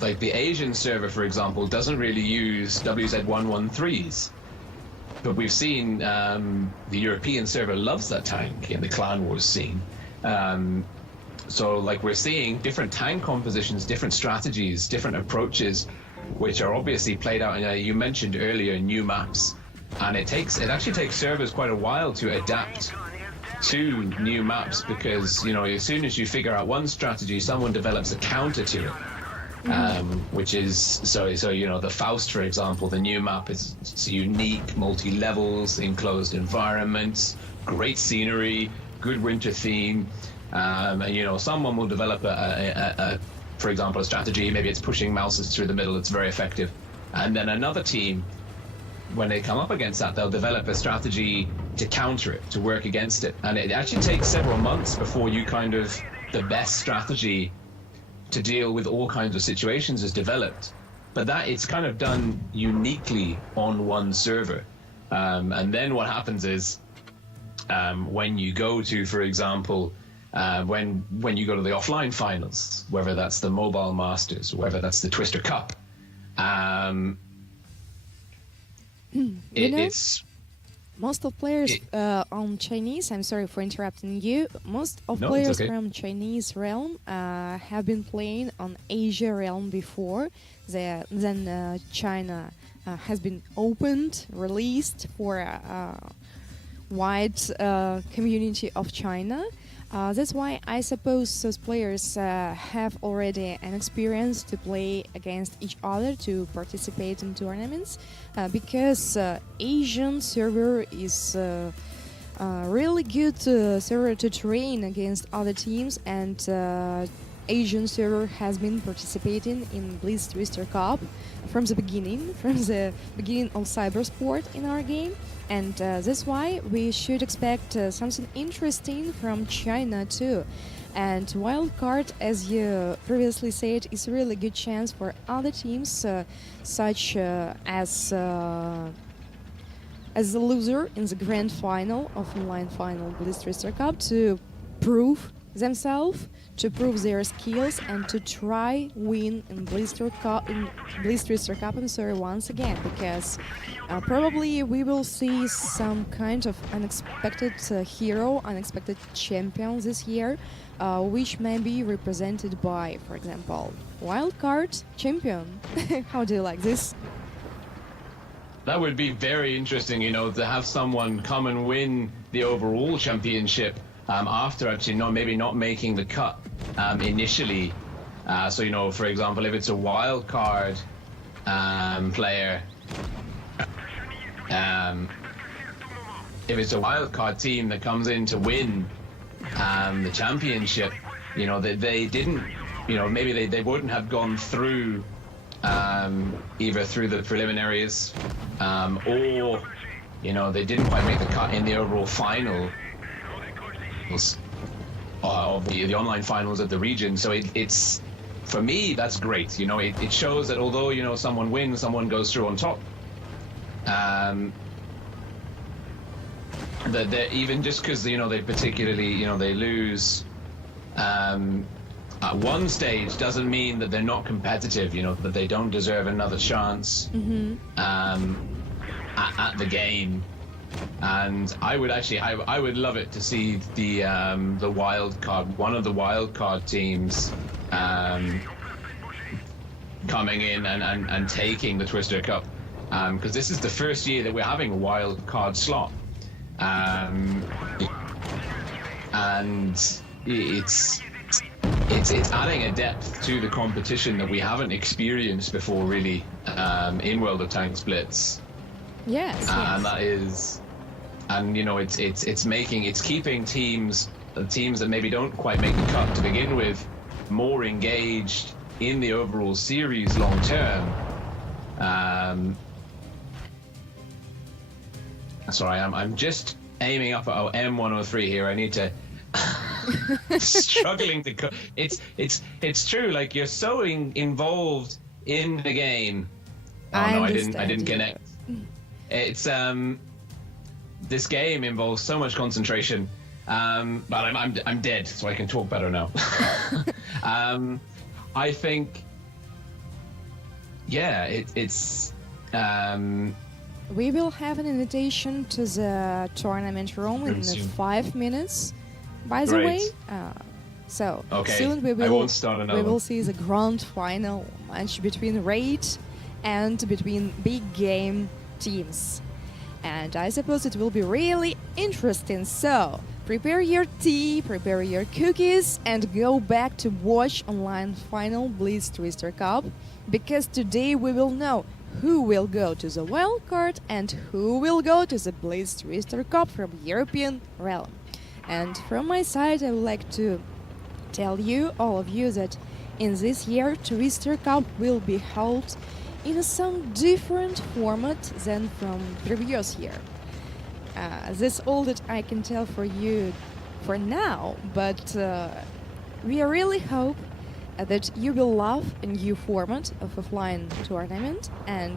like, the Asian server, for example, doesn't really use WZ113s. But we've seen the European server loves that tank in the Clan Wars scene. So, like, we're seeing different tank compositions, different strategies, different approaches, which are obviously played out in, you mentioned earlier, new maps. And it actually takes servers quite a while to adapt to new maps, because, you know, as soon as you figure out one strategy, someone develops a counter to it. Which is, so you know, the Faust, for example, the new map is unique, multi-levels, enclosed environments, great scenery, good winter theme. And, you know, someone will develop for example, a strategy. Maybe it's pushing mouses through the middle. It's very effective. And then another team, when they come up against that, they'll develop a strategy to counter it, to work against it. And it actually takes several months before the best strategy to deal with all kinds of situations is developed. But that, it's kind of done uniquely on one server. And then what happens is, when you go to, for example, when you go to the offline finals, whether that's the Mobile Masters, whether that's the Twister Cup, it's most of players on Chinese, I'm sorry for interrupting you, most of players from Chinese realm have been playing on Asia realm before. Then China has been opened, released for a wide community of China. That's why I suppose those players have already an experience to play against each other, to participate in tournaments, because Asian server is really good server to train against other teams, and Asian server has been participating in Blitz Twister Cup from the beginning of cybersport in our game. And that's why we should expect something interesting from China too. And wildcard, as you previously said, is a really good chance for other teams, such as the loser in the grand final of online final Blitz Twister Cup, to prove themselves, to prove their skills, and to try win in Blitz Twister Cup, once again, because probably we will see some kind of unexpected hero, unexpected champion this year, which may be represented by, for example, wildcard champion. How do you like this? That would be very interesting, you know, to have someone come and win the overall championship after actually maybe not making the cut initially. So, you know, for example, if it's a wild card player, if it's a wild card team that comes in to win the championship, you know, they didn't, you know, maybe they wouldn't have gone through either through the preliminaries or, you know, they didn't quite make the cut in the overall final of the online finals of the region. So it's, for me, that's great. You know, it shows that although, you know, someone wins, someone goes through on top. that they're even just because they particularly they lose at one stage doesn't mean that they're not competitive. That they don't deserve another chance at the game. And I would love it to see the wild card, one of the wild card teams coming in and taking the Twister Cup, because this is the first year that we're having a wild card slot, and it's adding a depth to the competition that we haven't experienced before, really, in World of Tanks Blitz. Yes. And that is, and it's keeping teams that maybe don't quite make the cut to begin with more engaged in the overall series long term. Sorry, I'm just aiming up at M103 here. I need to struggling to it's true, like you're so involved in the game. I didn't connect. It's this game involves so much concentration, but I'm dead, so I can talk better now. I think, it's we will have an invitation to the tournament room in 5 minutes, by the way. So soon we will see the grand final match between Raid and between big game teams. And I suppose it will be really interesting. So prepare your tea, prepare your cookies, and go back to watch online final Blitz Twister Cup, because today we will know who will go to the wild card and who will go to the Blitz Twister Cup from European realm. And from my side, I would like to tell you, all of you, that in this year Twister Cup will be held in some different format than from previous year. That's all that I can tell for you for now, but we really hope that you will love a new format of offline tournament, and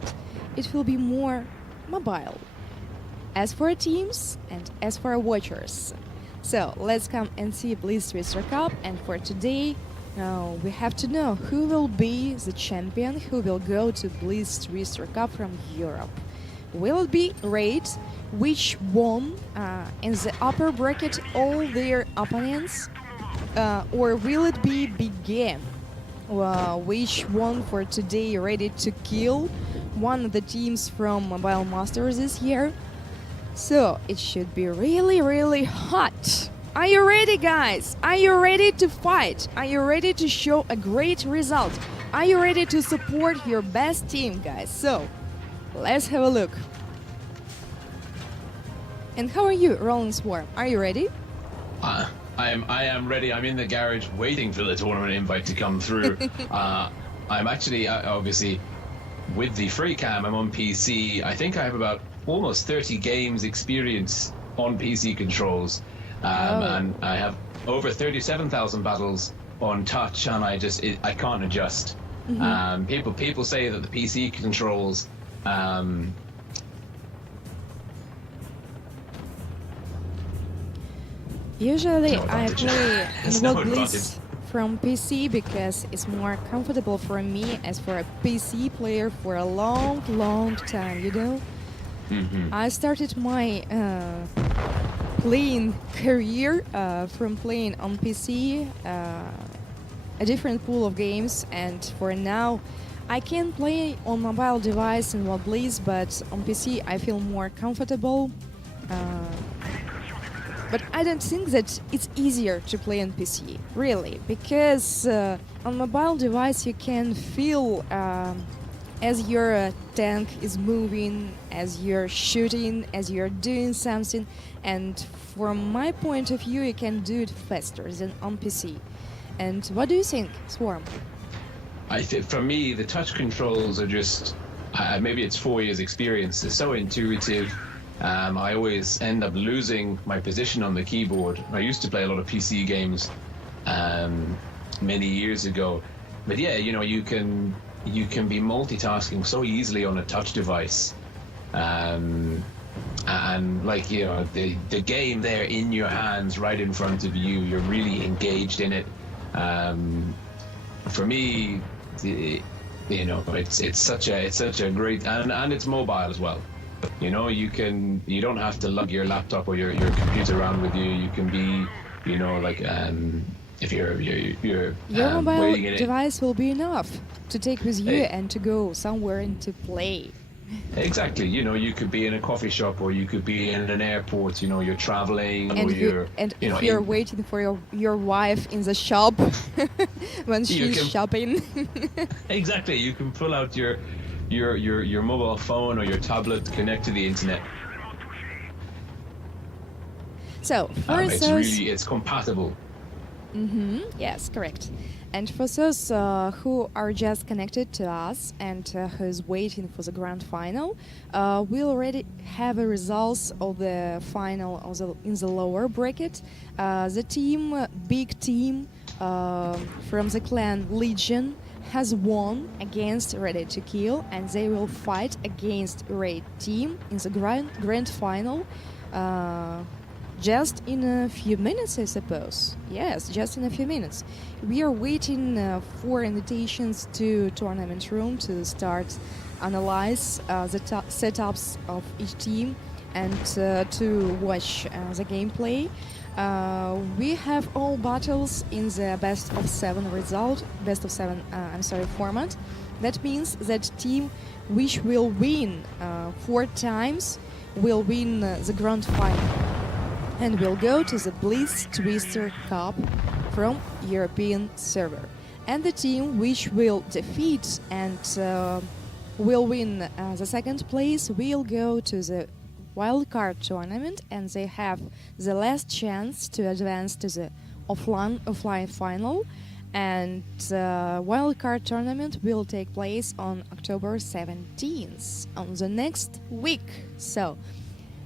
it will be more mobile, as for teams and as for watchers. So let's come and see Blitz Twister Cup, and for today we have to know who will be the champion, who will go to Blitz Twister Cup from Europe. Will it be Raid, which won in the upper bracket all their opponents, or will it be Big Game, which won for today, ready to kill one of the teams from Mobile Masters this year? So it should be really, really hot. Are you ready, guys? Are you ready to fight? Are you ready to show a great result? Are you ready to support your best team, guys? So let's have a look. And how are you, RollingSwarm? Are you ready? I am ready. I'm in the garage waiting for the tournament invite to come through. I'm actually, obviously, with the free cam, I'm on PC. I think I have about almost 30 games experience on PC controls. And I have over 37,000 battles on touch, and I can't adjust. People say that the PC controls usually I play WoT Blitz from PC because it's more comfortable for me as for a PC player for a long time, you know? I started my playing career from playing on PC, a different pool of games, and for now I can play on mobile device in WoT Blitz, but on PC I feel more comfortable. But I don't think that it's easier to play on PC, really, because on mobile device you can feel as your tank is moving, as you're shooting, as you're doing something, and from my point of view you can do it faster than on PC. And what do you think, Swarm? I think for me the touch controls are just, maybe it's 4 years experience, they're so intuitive. I always end up losing my position on the keyboard. I used to play a lot of PC games many years ago, but yeah, you can be multitasking so easily on a touch device, and like the game there in your hands, right in front of you. You're really engaged in it. For me, it's such a great, and it's mobile as well. You don't have to lug your laptop or your computer around with you. You can be, if you're your mobile device will be enough to take with you and to go somewhere and to play. Exactly. You could be in a coffee shop, or you could be in an airport. You're traveling, and or if you're waiting for your wife in the shop when she's shopping. Exactly. You can pull out your mobile phone or your tablet, connect to the internet. So for it's compatible. Yes, correct. And for those who are just connected to us and who's waiting for the grand final, we already have the results of the final in the lower bracket. The big team from the clan Legion has won against Ready to Kill, and they will fight against Raid team in the grand final. Just in a few minutes, I suppose. Yes, just in a few minutes. We are waiting for invitations to tournament room to start analyze the setups of each team and to watch the gameplay. We have all battles in the best of 7 format. That means that team which will win 4 times will win the grand final and will go to the Blitz Twister Cup from European server. And the team which will defeat and will win the 2nd place will go to the wildcard tournament, and they have the last chance to advance to the offline final. And wildcard tournament will take place on October 17th, on the next week. So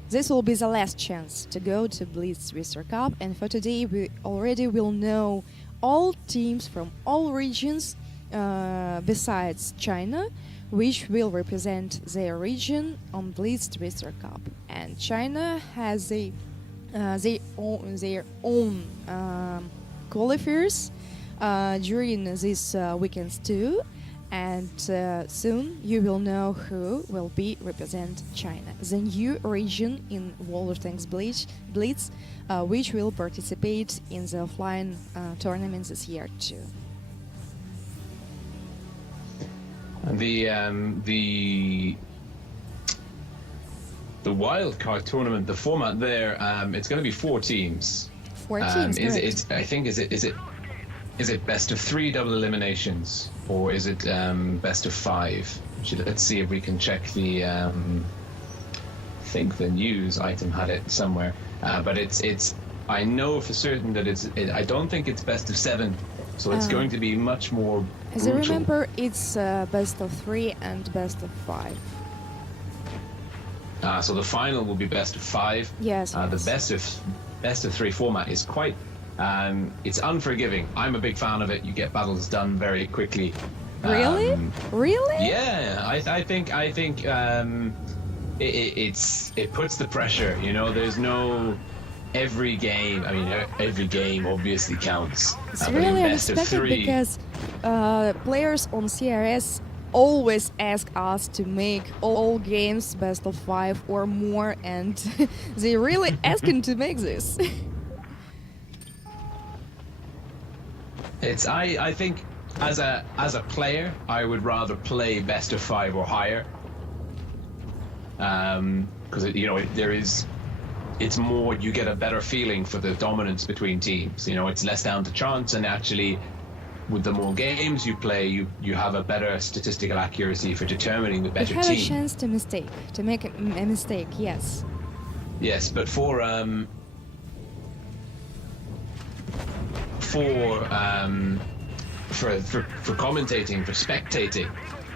this will be the last chance to go to Blitz Twister Cup, and for today we already will know all teams from all regions besides China, which will represent their region on Blitz Twister Cup. And China has their own qualifiers during these weekends too. And soon you will know who will be represent China, the new region in World of Tanks Blitz, which will participate in the offline tournaments this year too. The wildcard tournament, the format there, it's going to be 4 teams. 4 teams. Is it best of 3 double eliminations, or is it best of 5? Let's see if we can check the. I think the news item had it somewhere, but it's. I know for certain that I don't think it's best of 7, so it's going to be much more brutal. As I remember, it's best of 3 and best of 5. So the final will be best of 5. Yes. The best of 3 format is quite. It's unforgiving. I'm a big fan of it. You get battles done very quickly. Really? Really? Yeah, I think it puts the pressure. There's no every game. I mean, every game obviously counts. It's really unexpected because players on CRS always ask us to make all games best of 5 or more, and they really asking to make this. I think as a player, I would rather play best of 5 or higher, because it's more, you get a better feeling for the dominance between teams. It's less down to chance, and actually with the more games you play, you have a better statistical accuracy for determining the better team. You have a chance to make a mistake. Yes. Yes, but for commentating, for spectating,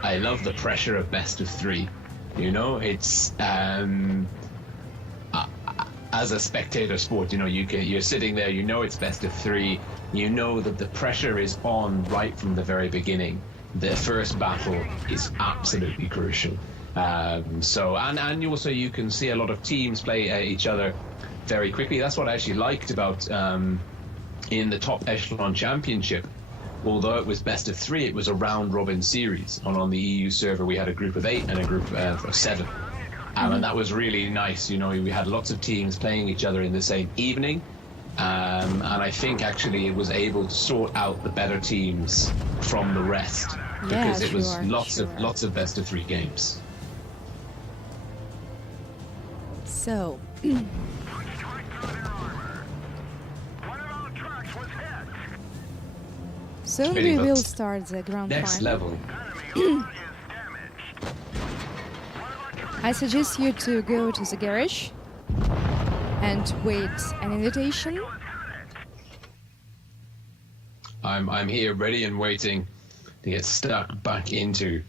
I love the pressure of best of 3. It's as a spectator sport, you're sitting there, it's best of 3, that the pressure is on right from the very beginning. The first battle is absolutely crucial. So and also you can see a lot of teams play each other very quickly. That's what I actually liked about in the top echelon championship. Although it was best of 3, it was a round robin series. And on the EU server, we had a group of 8 and a group of 7. And that was really nice. You know, we had lots of teams playing each other in the same evening. And I think actually it was able to sort out the better teams from the rest, because it was lots of best of 3 games. So soon we will start the grand next final. level. I suggest you to go to the garage and wait an invitation. I'm here, ready and waiting to get stuck back into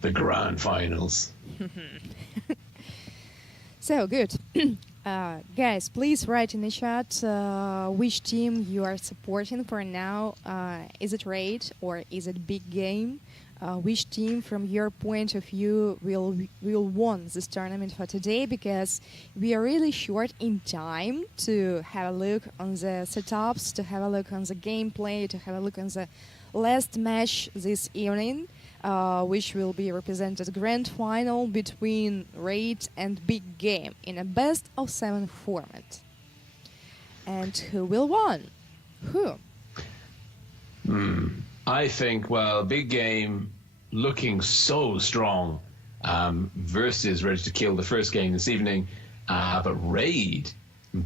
the grand finals. So good. Guys, please write in the chat which team you are supporting for now. Is it Raid or is it Big Game? Which team, from your point of view, will won this tournament for today? Because we are really short in time to have a look on the setups, to have a look on the gameplay, to have a look on the last match this evening, which will be represented grand final between Raid and Big Game in a best of 7 format. And who will win? Who? I think, well, Big Game looking so strong versus Ready to Kill the first game this evening, but Raid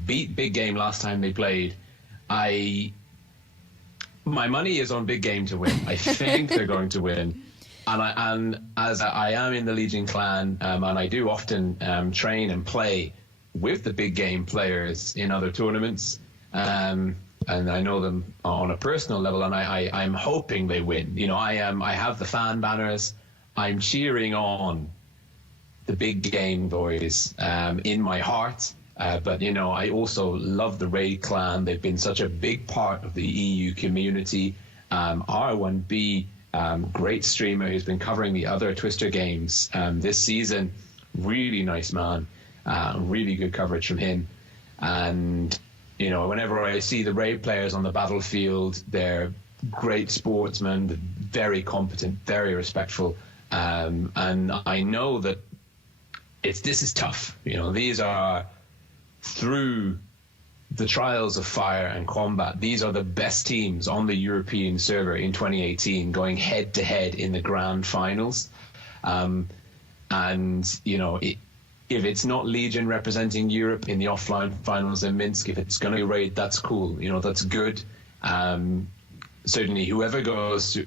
beat Big Game last time they played. My money is on Big Game to win. I think they're going to win. And as I am in the Legion clan, and I do often train and play with the Big Game players in other tournaments, and I know them on a personal level, and I'm hoping they win. You know, I have the fan banners. I'm cheering on the Big Game boys in my heart. But, you know, I also love the Raid clan. They've been such a big part of the EU community. R1B, great streamer who's been covering the other Twister games this season. Really nice man. Really good coverage from him. And, you know, whenever I see the Raid players on the battlefield, they're great sportsmen, very competent, very respectful. And I know that this is tough. You know, these are, through the trials of fire and combat, these are the best teams on the European server in 2018 going head to head in the grand finals. And, you know, if it's not Legion representing Europe in the offline finals in Minsk, if it's going to be Raid, that's cool. You know, that's good. Certainly, whoever goes to,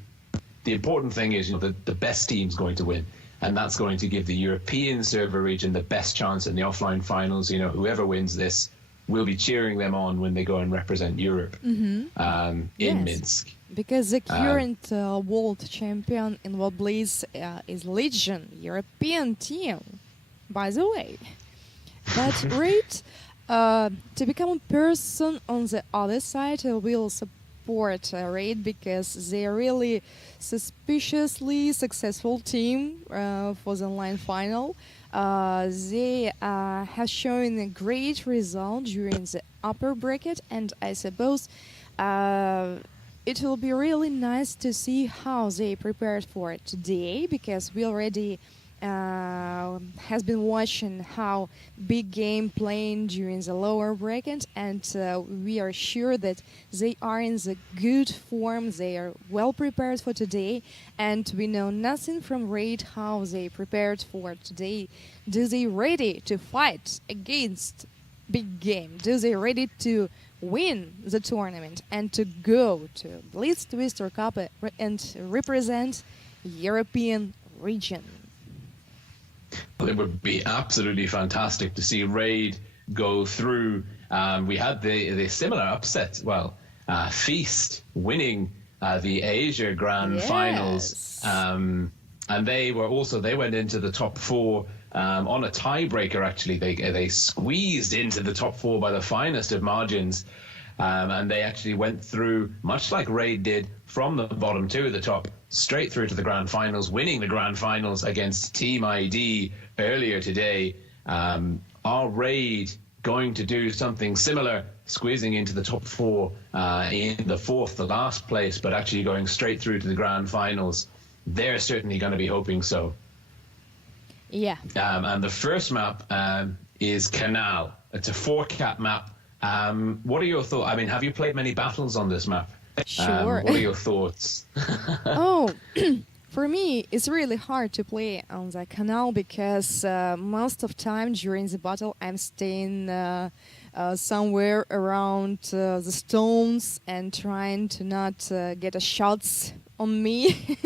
the important thing is, you know, the best team's going to win. And that's going to give the European server region the best chance in the offline finals. You know, whoever wins this, we'll be cheering them on when they go and represent Europe in Minsk. Because the current world champion in WoT Blitz is Legion, European team, by the way. But Raid, to become a person on the other side, will support Raid because they are really suspiciously successful team for the online final. They have shown a great result during the upper bracket, and I suppose it will be really nice to see how they prepared for it today, because we already has been watching how Big Game playing during the lower bracket, and we are sure that they are in the good form. They are well prepared for today, and we know nothing from Raid how they prepared for today. Do they ready to fight against Big Game? Do they ready to win the tournament and to go to Blitz Twister Cup and represent European region? Well, it would be absolutely fantastic to see Raid go through. We had the similar upset. Well, Feast winning the Asia Grand Finals, and they went into the top 4 on a tiebreaker. Actually, they squeezed into the top 4 by the finest of margins. And they actually went through, much like Raid did, from the bottom to the top, straight through to the grand finals, winning the grand finals against Team ID earlier today. Are Raid going to do something similar, squeezing into the top 4 in the 4th, the last place, but actually going straight through to the grand finals? They're certainly going to be hoping so. Yeah. And the first map is Canal. It's a 4-cap map. What are your thoughts? I mean, have you played many battles on this map? Sure. What are your thoughts? Oh, for me, it's really hard to play on the Canal because most of time during the battle, I'm staying somewhere around the stones and trying to not get a shots on me.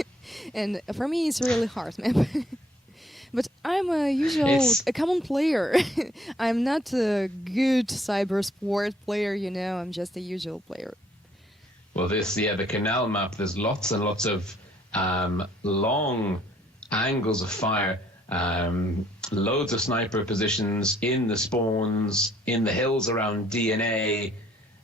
And for me, it's really hard, map. But I'm a common player. I'm not a good cyber sport player, you know. I'm just a usual player. Well, the Canal map, there's lots and lots of long angles of fire, loads of sniper positions in the spawns, in the hills around DNA,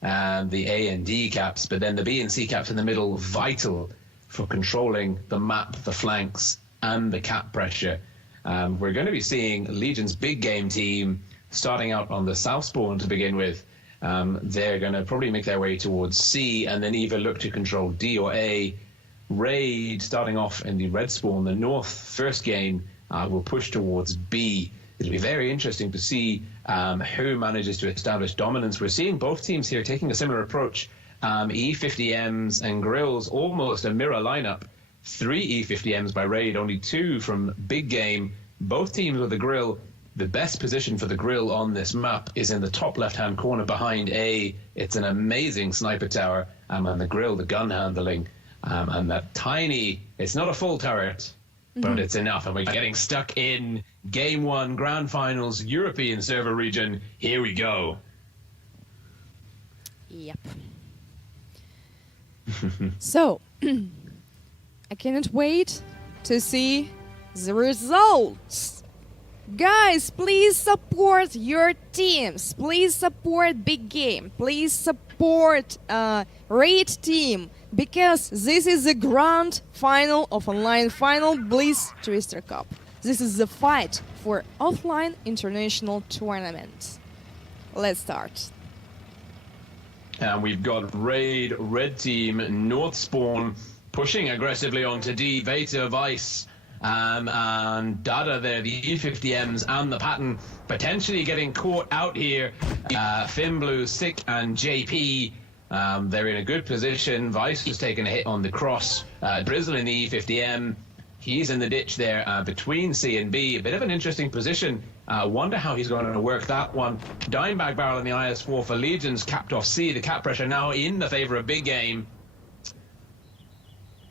the A and D caps, but then the B and C caps in the middle, vital for controlling the map, the flanks, and the cap pressure. We're going to be seeing Legion's big game team starting out on the south spawn to begin with. They're going to probably make their way towards C and then either look to control D or A. Raid, starting off in the red spawn, the north first game, will push towards B. It'll be very interesting to see who manages to establish dominance. We're seeing both teams here taking a similar approach. E50Ms and Grills, almost a mirror lineup. 3 E50Ms by Raid, only 2 from Big Game. Both teams with the Grill. The best position for the Grill on this map is in the top left-hand corner behind A. It's an amazing sniper tower, and the Grill, the gun handling, and that tiny, it's not a full turret, but it's enough. And we're getting stuck in Game 1, Grand Finals, European server region. Here we go. Yep. So, I cannot wait to see the results. Guys, please support your teams. Please support Big Game. Please support Raid team, because this is the grand final of online final Blitz Twister Cup. This is the fight for offline international tournament. Let's start. And we've got Raid, red team, north spawn, pushing aggressively onto D, Veta, Vice, and Dada there, the E50Ms and the Pattern, potentially getting caught out here. Finblue, Sick, and JP, they're in a good position. Vice has taken a hit on the cross. Drizzle in the E50M. He's in the ditch there between C and B. A bit of an interesting position. Wonder how he's going to work that one. Dimebag barrel in the IS-4 for Legions, capped off C. The cap pressure now in the favor of Big Game.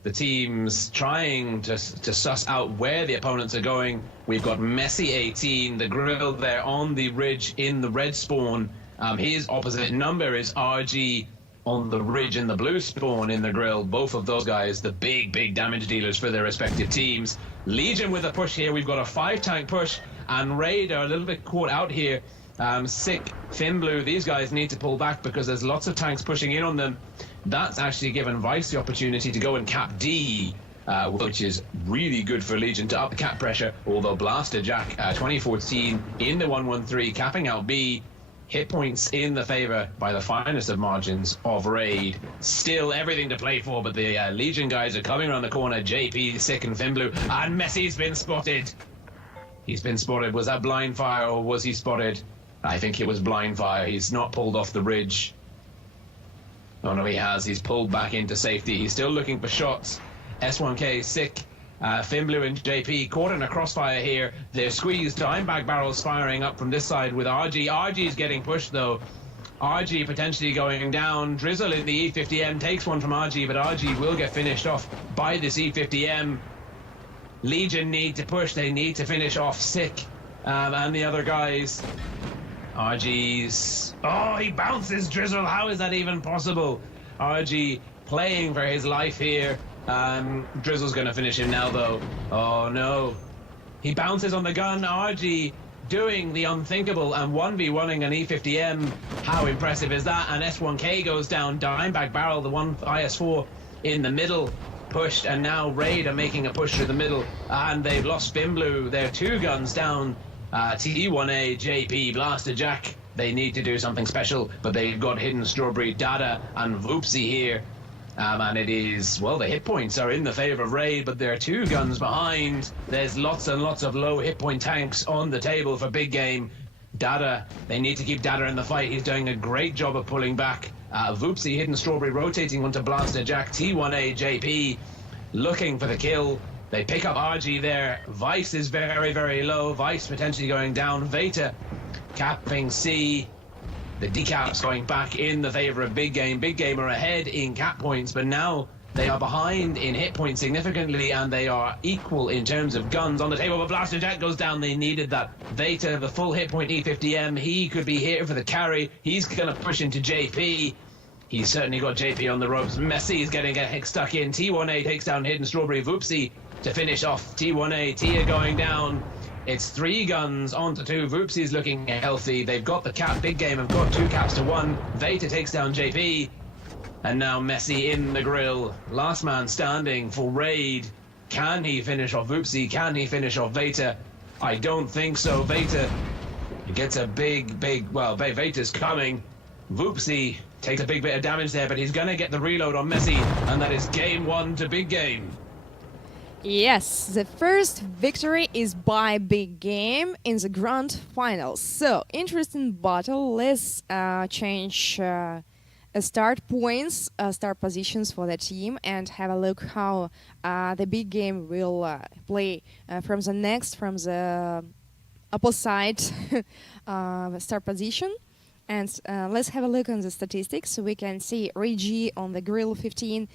The team's trying to suss out where the opponents are going. We've got Messi 18, the Grill there on the ridge in the red spawn. His opposite number is RG on the ridge in the blue spawn in the Grill. Both of those guys, the big damage dealers for their respective teams. Legion with a push here. We've got a 5-tank push, and Raid are a little bit caught out here. Sick, Finblue, these guys need to pull back because there's lots of tanks pushing in on them. That's actually given Vice the opportunity to go and cap D, which is really good for Legion to up the cap pressure, although Blaster Jack 2014 in the 113, capping out B. Hit points in the favor by the finest of margins of Raid. Still everything to play for, but the Legion guys are coming around the corner. JP, Sick, and Finblue, and Messi's been spotted. He's been spotted. Was that blind fire or was he spotted? I think it was blind fire. He's not pulled off the ridge. Oh no, he has. He's pulled back into safety. He's still looking for shots. S1K, Sick, Finblue and JP caught in a crossfire here. They're squeezed. Dimebag barrels firing up from this side with RG. RG's getting pushed though. RG potentially going down. Drizzle in the E50M takes one from RG, but RG will get finished off by this E50M. Legion need to push. They need to finish off Sick and the other guys. RG's... Oh, he bounces Drizzle. How is that even possible? RG playing for his life here. Drizzle's going to finish him now, though. Oh, no. He bounces on the gun. RG doing the unthinkable and 1v1ing an E50M. How impressive is that? And S1K goes down, Dimebag Barrel, the one IS4 in the middle, pushed, and now Raid are making a push through the middle, and they've lost Spinblue. They're 2 guns down. T1A, JP, Blaster Jack, they need to do something special, but they've got Hidden Strawberry, Dada, and Voopsy here. And it is, well, the hit points are in the favor of Raid, but there are 2 guns behind. There's lots and lots of low hit point tanks on the table for Big Game. Dada, they need to keep Dada in the fight. He's doing a great job of pulling back. Voopsy, Hidden Strawberry, rotating onto Blaster Jack. T1A, JP, looking for the kill. They pick up RG there. Vice is very, very low. Vice potentially going down. Veta capping C. The decaps going back in the favor of Big Game. Big Game are ahead in cap points, but now they are behind in hit points significantly, and they are equal in terms of guns on the table. But Blaster Jack goes down. They needed that. Veta, the full hit point E50M, he could be here for the carry. He's going to push into JP. He's certainly got JP on the ropes. Messi is getting stuck in. T1A takes down Hidden Strawberry. Voopsy to finish off T1A. Tia going down. It's 3 guns onto 2. Voopsy's looking healthy. They've got the cap. Big Game have got 2 caps to 1. Veta takes down JP. And now Messi in the grill. Last man standing for Raid. Can he finish off Voopsy? Can he finish off Veta? I don't think so. Veta gets a big, well, Veta's coming. Voopsy takes a big bit of damage there, but he's going to get the reload on Messi. And that is game 1 to Big Game. Yes, the first victory is by Big Game in the grand finals. So, interesting battle. Let's change start points, start positions for the team, and have a look how the Big Game will play from the opposite start position. And let's have a look on the statistics. So we can see Regi on the Grill 15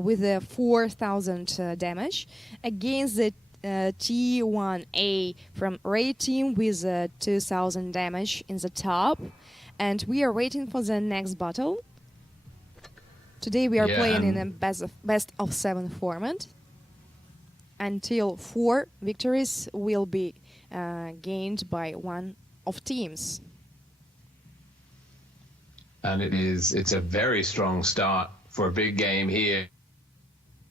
with a 4,000 damage against the T1A from Raid team with 2,000 damage in the top. And we are waiting for the next battle. Today we are playing in a best of 7 format. Until 4 victories will be gained by one of teams. And it's a very strong start for a Big Game here.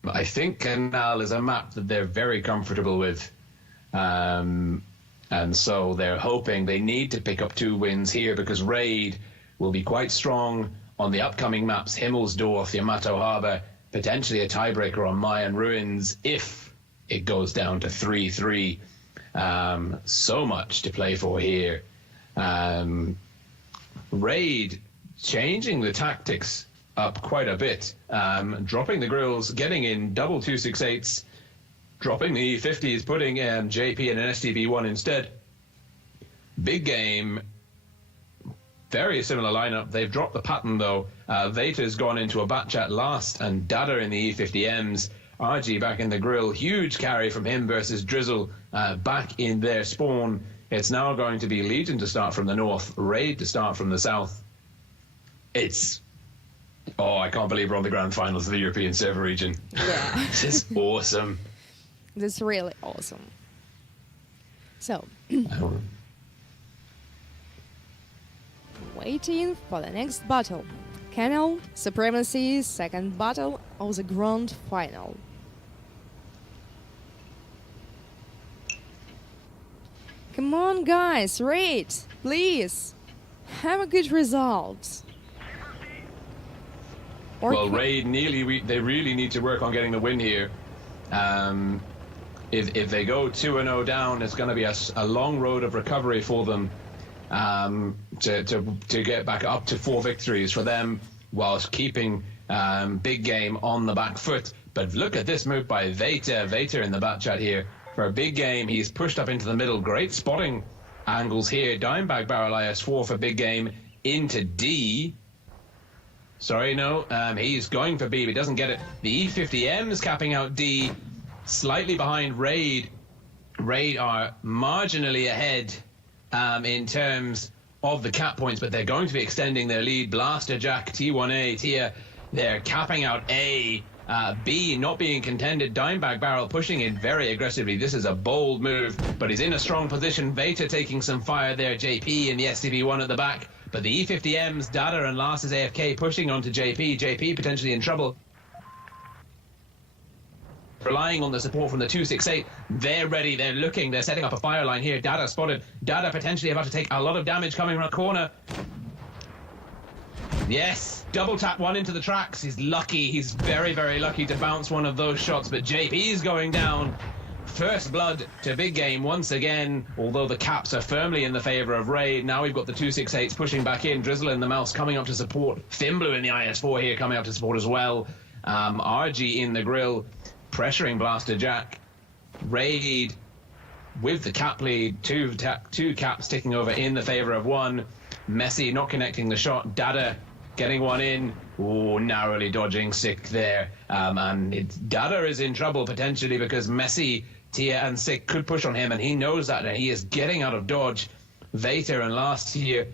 I think Canal is a map that they're very comfortable with. And so they're hoping they need to pick up 2 wins here because Raid will be quite strong on the upcoming maps, Himmelsdorf, Yamato Harbor, potentially a tiebreaker on Mayan Ruins if it goes down to 3-3. So much to play for here. Raid changing the tactics up quite a bit, dropping the grills, getting in double 268s, dropping the E50s, putting JP in an STB1 instead. Big Game, very similar lineup. They've dropped the pattern though. Veta's gone into a bat chat last, and Dada in the E50Ms. RG back in the grill. Huge carry from him versus Drizzle back in their spawn. It's now going to be Legion to start from the north, Raid to start from the south. I can't believe we're on the grand finals of the European server region. Yeah. This is awesome. This is really awesome. So, waiting for the next battle. Canal Supremacy, second battle of the grand final. Come on, guys, Raid, please have a good result. Well, Raid they really need to work on getting the win here. If they go 2-0 down, it's going to be a long road of recovery for them to get back up to 4 victories for them whilst keeping Big Game on the back foot. But look at this move by Veta. Veta in the bat chat here for a Big Game. He's pushed up into the middle. Great spotting angles here. Dimebag Barrel IS4 for Big Game into D. Sorry, no. He's going for B, but he doesn't get it. The E50M is capping out D, slightly behind Raid. Raid are marginally ahead in terms of the cap points, but they're going to be extending their lead. Blaster Jack, T1A, Tia, they're capping out A. B not being contended. Dimebag Barrel pushing in very aggressively. This is a bold move, but he's in a strong position. WoT taking some fire there. JP in the SCV-1 at the back. But the E50Ms, Dada and Last is AFK pushing onto JP. JP potentially in trouble. Relying on the support from the 268. They're ready, they're looking, they're setting up a fire line here. Dada spotted. Dada potentially about to take a lot of damage coming around the corner. Yes, double tap one into the tracks. He's lucky, he's very, very lucky to bounce one of those shots, but JP's going down. First blood to Big Game once again, although the caps are firmly in the favor of Raid. Now we've got the 268s pushing back in. Drizzle and the Mouse coming up to support. Fimblu in the IS-4 here coming up to support as well. RG in the grill, pressuring Blaster Jack. Raid with the cap lead, two caps ticking over in the favor of one. Messi not connecting the shot. Dada getting one in. Oh, narrowly dodging Sick there. And Dada is in trouble potentially because Messi, Tia and Sick could push on him, and he knows that, and he is getting out of dodge. WoT and Last here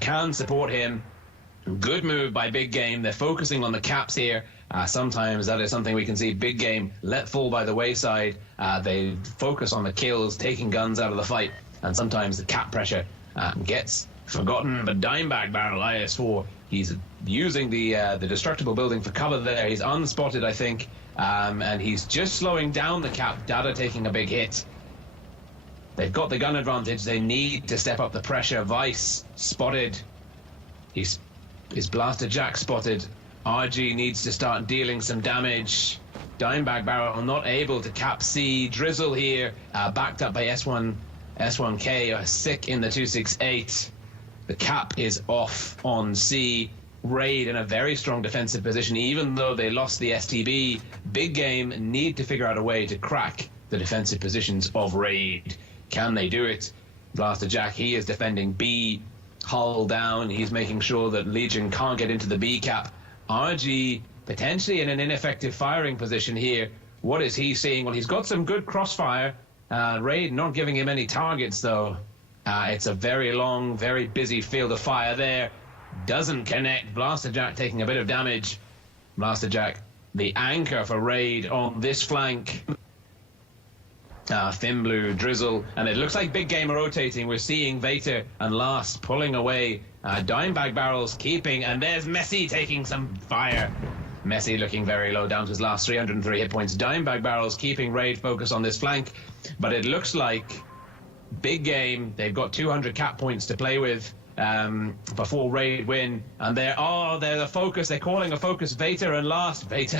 can support him. Good move by Big Game. They're focusing on the caps here. Sometimes that is something we can see. Big Game let fall by the wayside. They focus on the kills, taking guns out of the fight, and sometimes the cap pressure gets forgotten. But Dimebag Barrel IS-4, he's using the destructible building for cover there. He's unspotted, I think, and he's just slowing down the cap. Dada taking a big hit. They've got the gun advantage. They need to step up the pressure. Vice spotted. Is Blaster Jack spotted? RG needs to start dealing some damage. Dimebag Barrel not able to cap C. Drizzle here, backed up by S1K, Sick in the 268. The cap is off on C. Raid in a very strong defensive position, even though they lost the STB. Big Game need to figure out a way to crack the defensive positions of Raid. Can they do it? Blaster Jack, he is defending B. Hull down. He's making sure that Legion can't get into the B cap. RG potentially in an ineffective firing position here. What is he seeing? Well, he's got some good crossfire. Raid not giving him any targets, though. It's a very long, very busy field of fire there. Doesn't connect. Blaster Jack taking a bit of damage. Blaster Jack, the anchor for Raid on this flank. Fimblu, Drizzle, and it looks like Big Game are rotating. We're seeing WoT and Last pulling away. Dimebag Barrels keeping, and there's Messi taking some fire. Messi looking very low, down to his last 303 hit points. Dimebag Barrels keeping Raid focus on this flank, but it looks like Big Game, they've got 200 cap points to play with before Raid win, and they're the focus. They're calling a focus. WoT and Last. WoT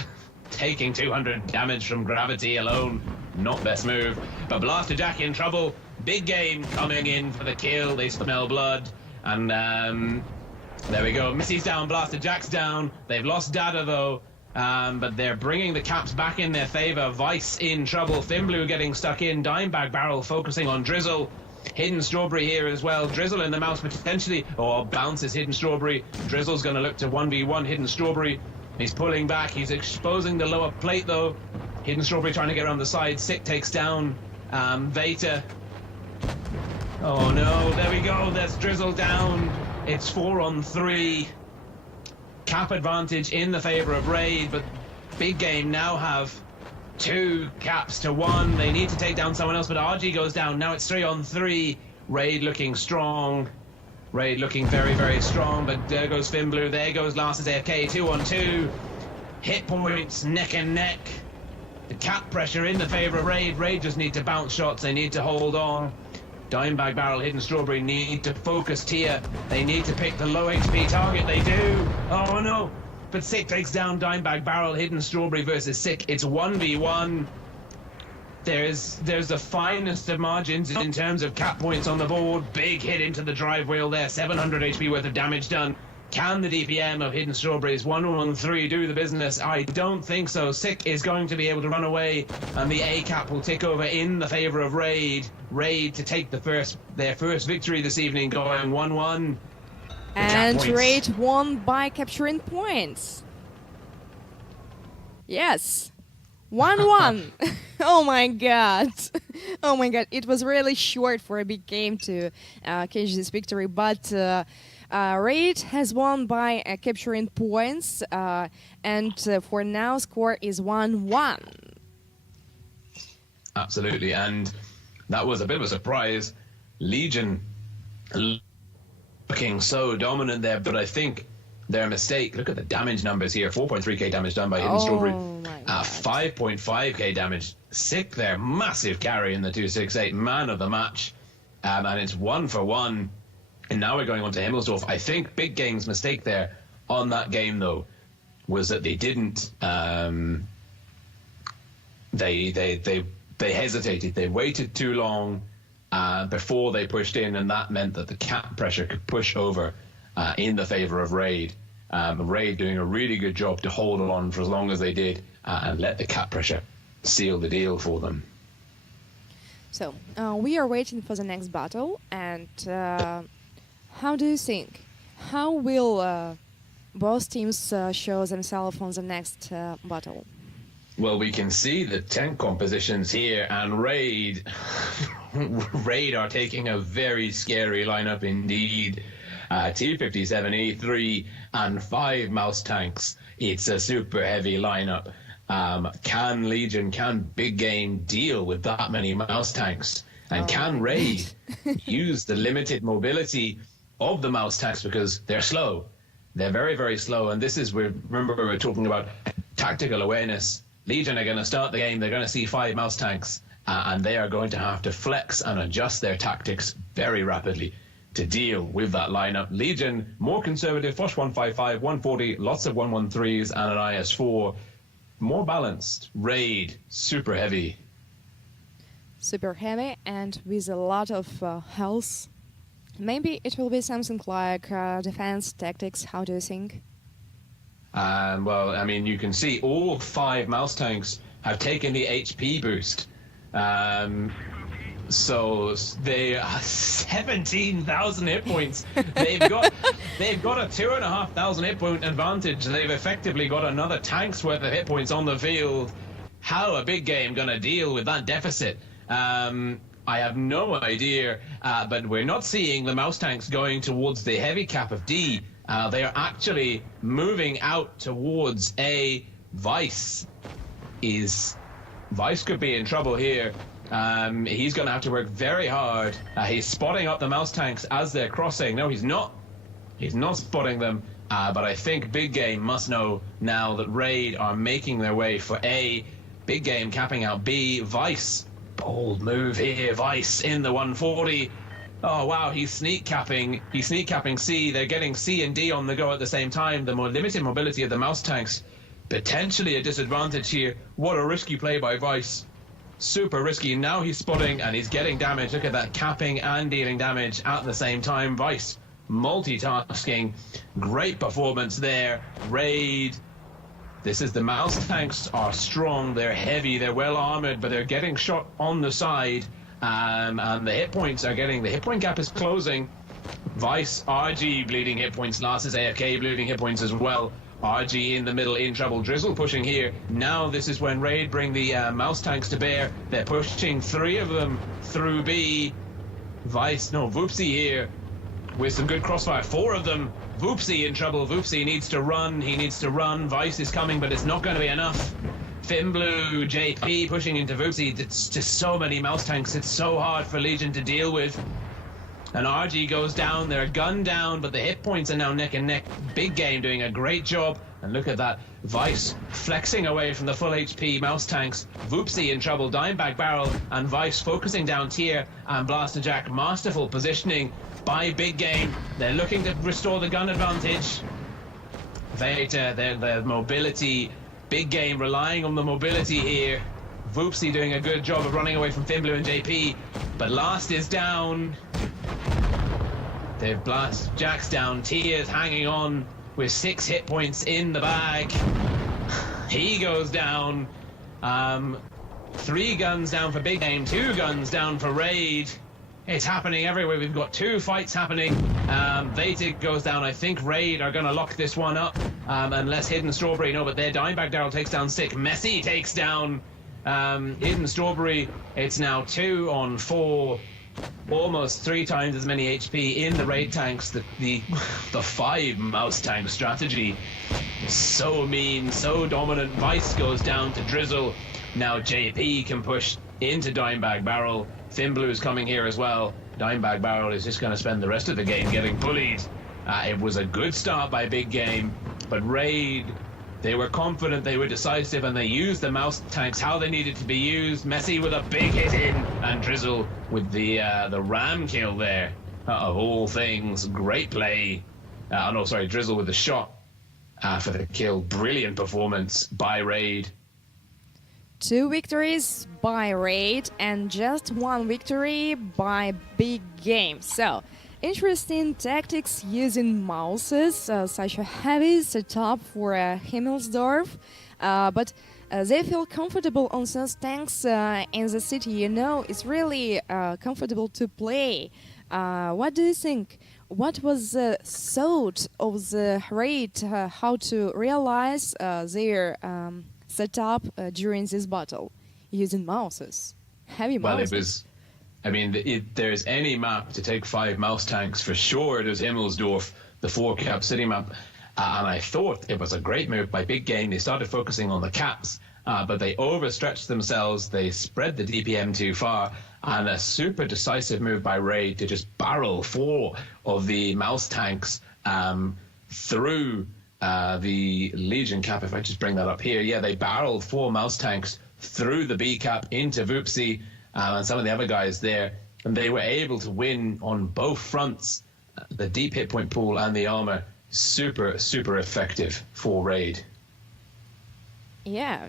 taking 200 damage from gravity alone. Not best move. But Blaster Jack in trouble. Big Game coming in for the kill. They smell blood. And there we go. Messi's down. Blaster Jack's down. They've lost Dada, though. But they're bringing the caps back in their favor. Vice in trouble. Fimblu getting stuck in. Dimebag Barrel focusing on Drizzle. Hidden Strawberry here as well. Drizzle in the mouse potentially. Bounces Hidden Strawberry. Drizzle's going to look to 1v1 Hidden Strawberry. He's pulling back. He's exposing the lower plate, though. Hidden Strawberry trying to get around the side. Sick takes down WoT. Oh, no. There we go. There's Drizzle down. It's 4-on-3. Cap advantage in the favor of Raid, but Big Game now have 2 caps to 1. They need to take down someone else, but RG goes down. Now it's 3-on-3. Raid looking strong. Raid looking very, very strong, but there goes Fimblu. There goes Last AFK. 2-on-2. Hit points, neck and neck. The cap pressure in the favor of Raid. Raid just need to bounce shots. They need to hold on. Dimebag Barrel, Hidden Strawberry need to focus Tia. They need to pick the low HP target. They do. Oh, no. But Sick takes down Dimebag Barrel, Hidden Strawberry versus Sick. It's 1v1. There's the finest of margins in terms of cap points on the board. Big hit into the drive wheel there. 700 HP worth of damage done. Can the DPM of Hidden Strawberries 1-1-3 do the business? I don't think so. Sick is going to be able to run away, and the A cap will tick over in the favor of Raid. Raid to take their first victory this evening, going 1-1. And Raid won by capturing points. Yes. 1-1. Oh my god. Oh my god. It was really short for a Big Game to catch this victory, but Raid has won by capturing points, and for now score is 1-1. Absolutely, and that was a bit of a surprise. Legion looking so dominant there, but I think their mistake, look at the damage numbers here, 4.3k damage done by Hidden Strawberry, 5.5k damage, sick there, massive carry in the 268, man of the match, and it's 1-for-1, and now we're going on to Himmelsdorf. I think Big Game's mistake there on that game, though, was that they didn't, they hesitated, they waited too long before they pushed in, and that meant that the cap pressure could push over in the favor of Raid. Raid doing a really good job to hold on for as long as they did and let the cap pressure seal the deal for them. So we are waiting for the next battle, and how do you think? How will both teams show themselves on the next battle? Well, we can see the tank compositions here, and Raid are taking a very scary lineup indeed. T-57E, 3 and 5 mouse tanks. It's a super heavy lineup. Can Legion, can Big Game deal with that many mouse tanks? And can Raid use the limited mobility of the mouse tanks, because they're slow. They're very, very slow. And this is, remember we were talking about tactical awareness. Legion are going to start the game. They're going to see 5 mouse tanks, and they are going to have to flex and adjust their tactics very rapidly to deal with that lineup. Legion, more conservative, Foch 155, 140, lots of 113s and an IS4. More balanced. Raid, super heavy. Super heavy and with a lot of health. Maybe it will be something like defense tactics. How do you think? Well, I mean, you can see all 5 mouse tanks have taken the HP boost. So they are 17,000 hit points. They've got a 2,500 hit point advantage. They've effectively got another tank's worth of hit points on the field. How a Big Game gonna deal with that deficit? I have no idea, but we're not seeing the mouse tanks going towards the heavy cap of D. They are actually moving out towards A. Vice could be in trouble here. He's going to have to work very hard. He's spotting up the mouse tanks as they're crossing. No, he's not. He's not spotting them. But I think Big Game must know now that Raid are making their way for A. Big Game capping out B. Vice, bold move here. Vice in the 140. Oh, wow, he's sneak capping. He's sneak capping C. They're getting C and D on the go at the same time. The more limited mobility of the mouse tanks, potentially a disadvantage here. What a risky play by Vice. Super risky. Now he's spotting and he's getting damage. Look at that, capping and dealing damage at the same time. Vice multitasking. Great performance there. Raid. This is the mouse tanks are strong. They're heavy. They're well armored, but they're getting shot on the side. And the hit points are getting, the hit point gap is closing. Vice, RG bleeding hit points. Last is AFK bleeding hit points as well. RG in the middle, in trouble. Drizzle pushing here. Now this is when Raid bring the mouse tanks to bear. They're pushing 3 of them through B. Vice, no, Voopsy here with some good crossfire. 4 of them. Voopsy in trouble. Voopsy needs to run. He needs to run. Vice is coming, but it's not going to be enough. Finblue, JP pushing into Voopsy. It's just so many mouse tanks. It's so hard for Legion to deal with. And RG goes down. They're gunned down, but the hit points are now neck and neck. Big Game doing a great job. And look at that. Vice flexing away from the full HP mouse tanks. Voopsy in trouble. Dimebag barrel. And Vice focusing down tier. And Blaster Jack. Masterful positioning by Big Game. They're looking to restore the gun advantage. Veta, their mobility. Big Game relying on the mobility here. Voopsy doing a good job of running away from Finblue and JP. But last is down. They've blast Jack's down. Tia's hanging on with 6 hit points in the bag. He goes down. 3 guns down for Big Game, 2 guns down for Raid. It's happening everywhere. We've got 2 fights happening. Veta goes down. I think Raid are going to lock this one up. Unless Hidden Strawberry, no, but their Dimebag Daryl takes down Sick. Messi takes down Hidden Strawberry. It's now 2 on 4. almost 3 times as many HP in the raid tanks. The 5 mouse tank strategy is so mean, so dominant. Vice goes down to Drizzle. Now JP can push into Dimebag Barrel. Thin is coming here as well. Dimebag Barrel is just going to spend the rest of the game getting bullied. It was a good start by Big Game, but Raid, they were confident, they were decisive, and they used the mouse tanks how they needed to be used. Messi with a big hit in, and Drizzle with the ram kill there. Of all things, great play. Drizzle with the shot for the kill. Brilliant performance by Raid. 2 victories by Raid and just 1 victory by Big Game. So, interesting tactics using mouses, such a heavy setup for Himmelsdorf, but they feel comfortable on those tanks in the city. You know, it's really comfortable to play. What do you think? What was the thought of the Raid, how to realize their setup during this battle using mouses, heavy mouses? Well, it was, I mean, if there's any map to take 5 mouse tanks, for sure it was Himmelsdorf, the 4-cap city map. And I thought it was a great move by Big Game. They started focusing on the caps, but they overstretched themselves. They spread the DPM too far. And a super decisive move by Raid to just barrel 4 of the mouse tanks through the Legion cap. If I just bring that up here, yeah, they barreled 4 mouse tanks through the B cap into Voopsy and some of the other guys there, and they were able to win on both fronts, the deep hit point pool and the armor. Super effective for Raid. Yeah,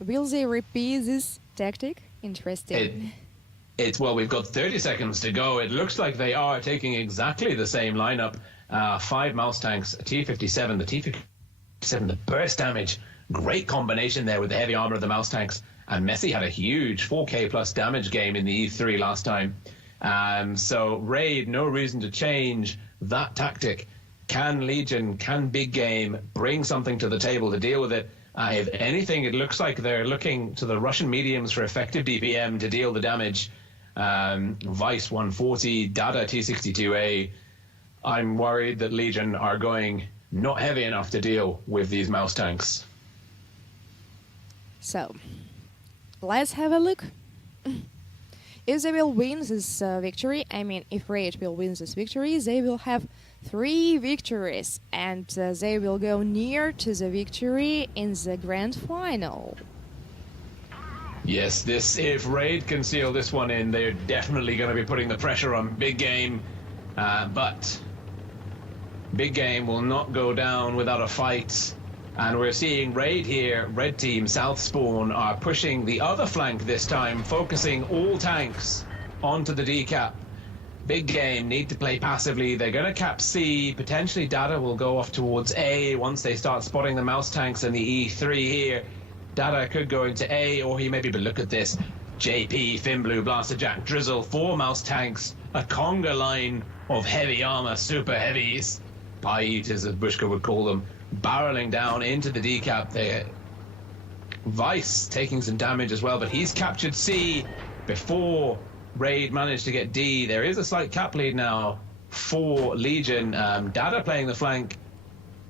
will they repeat this tactic? Interesting. Well, we've got 30 seconds to go. It looks like they are taking exactly the same lineup. 5 mouse tanks, a T-57, the T-57, the burst damage. Great combination there with the heavy armor of the mouse tanks. And Messi had a huge 4K plus damage game in the E3 last time. So Raid, no reason to change that tactic. Can Legion, can Big Game bring something to the table to deal with it? If anything, it looks like they're looking to the Russian mediums for effective DPM to deal the damage. Vice 140, Dada T62A. I'm worried that Legion are going not heavy enough to deal with these mouse tanks. So, let's have a look. If they will win this victory, I mean, if Raid will win this victory, they will have 3 victories, and they will go near to the victory in the grand final. Yes, if Raid can seal this one in, they're definitely going to be putting the pressure on Big Game. But Big Game will not go down without a fight. And we're seeing Raid here, Red Team, South Spawn, are pushing the other flank this time, focusing all tanks onto the D cap. Big Game need to play passively. They're going to cap C. Potentially Dada will go off towards A once they start spotting the mouse tanks and the E3 here. Dada could go into A, or he maybe, but look at this. JP, Finblue, Blaster Jack, Drizzle, 4 mouse tanks, a conga line of heavy armor, super heavies, pie eaters as Bushka would call them, barreling down into the D cap there. Vice taking some damage as well, but he's captured C before Raid managed to get D. There is a slight cap lead now for Legion. Dada playing the flank.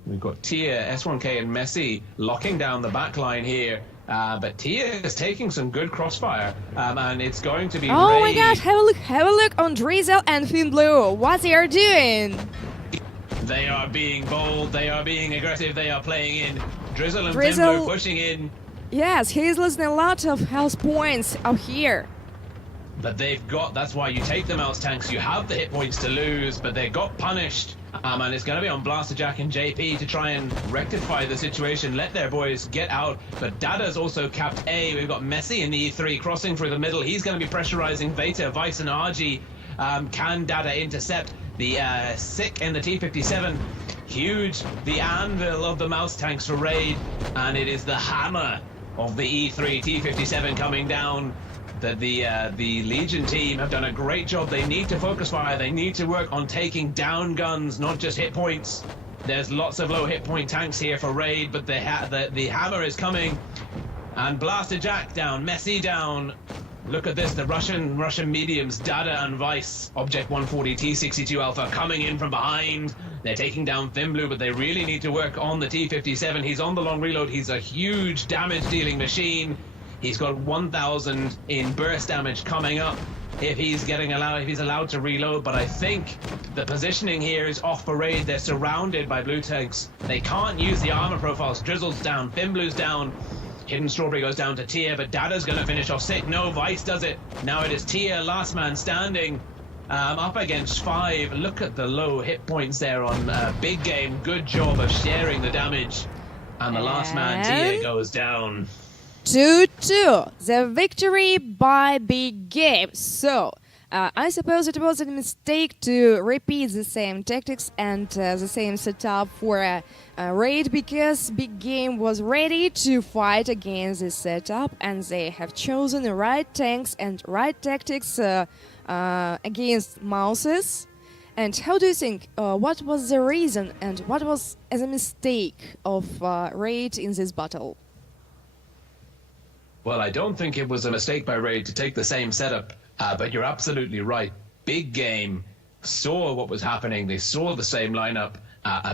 We've got Tia, S1K and Messi locking down the back line here. But Tia is taking some good crossfire, and it's going to be Oh Raid. my gosh, have a look on Drizzle and Finblue. What they are doing? They are being bold, they are being aggressive, they are playing in. Drizzle and Drizzle, Finblue pushing in. Yes, he's losing a lot of health points out here. But they've got, that's why you take the mouse tanks, you have the hit points to lose, but they got punished. And it's going to be on Blaster Jack and JP to try and rectify the situation, let their boys get out. But Dada's also capped A. We've got Messi in the E3 crossing through the middle. He's going to be pressurizing Veta, Vice and RG. Can Dada intercept the Sick in the T-57? Huge, the anvil of the mouse tanks for Raid. And it is the hammer of the E3 T-57 coming down. That the Legion team have done a great job. They need to focus fire. They need to work on taking down guns, not just hit points. There's lots of low hit point tanks here for Raid, but the hammer is coming. And Blaster Jack down, Messi down. Look at this, the Russian mediums, Dada and Vice, Object 140 T62 Alpha coming in from behind. They're taking down Thin but they really need to work on the T57. He's on the long reload. He's a huge damage-dealing machine. He's got 1,000 in burst damage coming up if he's allowed to reload. But I think the positioning here is off parade. They're surrounded by blue tanks. They can't use the armor profiles. Drizzle's down, Fimblu's down. Hidden Strawberry goes down to Tia, but Dada's going to finish off 6. No, Vice does it. Now it is Tia, last man standing, up against 5. Look at the low hit points there on Big Game. Good job of sharing the damage. And the last man, Tia, goes down. 2-2. The victory by Big Game. So, I suppose it was a mistake to repeat the same tactics and the same setup for a raid, because Big Game was ready to fight against this setup, and they have chosen the right tanks and right tactics against mouses. And how do you think, what was the reason and what was as a mistake of raid in this battle? Well, I don't think it was a mistake by Raid to take the same setup. But you're absolutely right. Big Game saw what was happening. They saw the same lineup.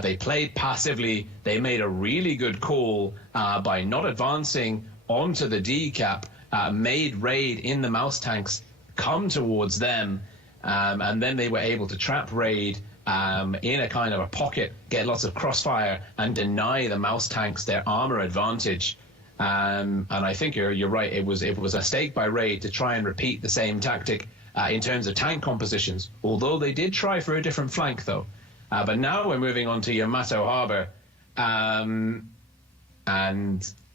They played passively. They made a really good call by not advancing onto the D cap, made Raid in the mouse tanks come towards them, and then they were able to trap Raid in a kind of a pocket, get lots of crossfire, and deny the mouse tanks their armor advantage. And I think you're right. It was a mistake by Raid to try and repeat the same tactic in terms of tank compositions. Although they did try for a different flank, though. But now we're moving on to Yamato Harbor, and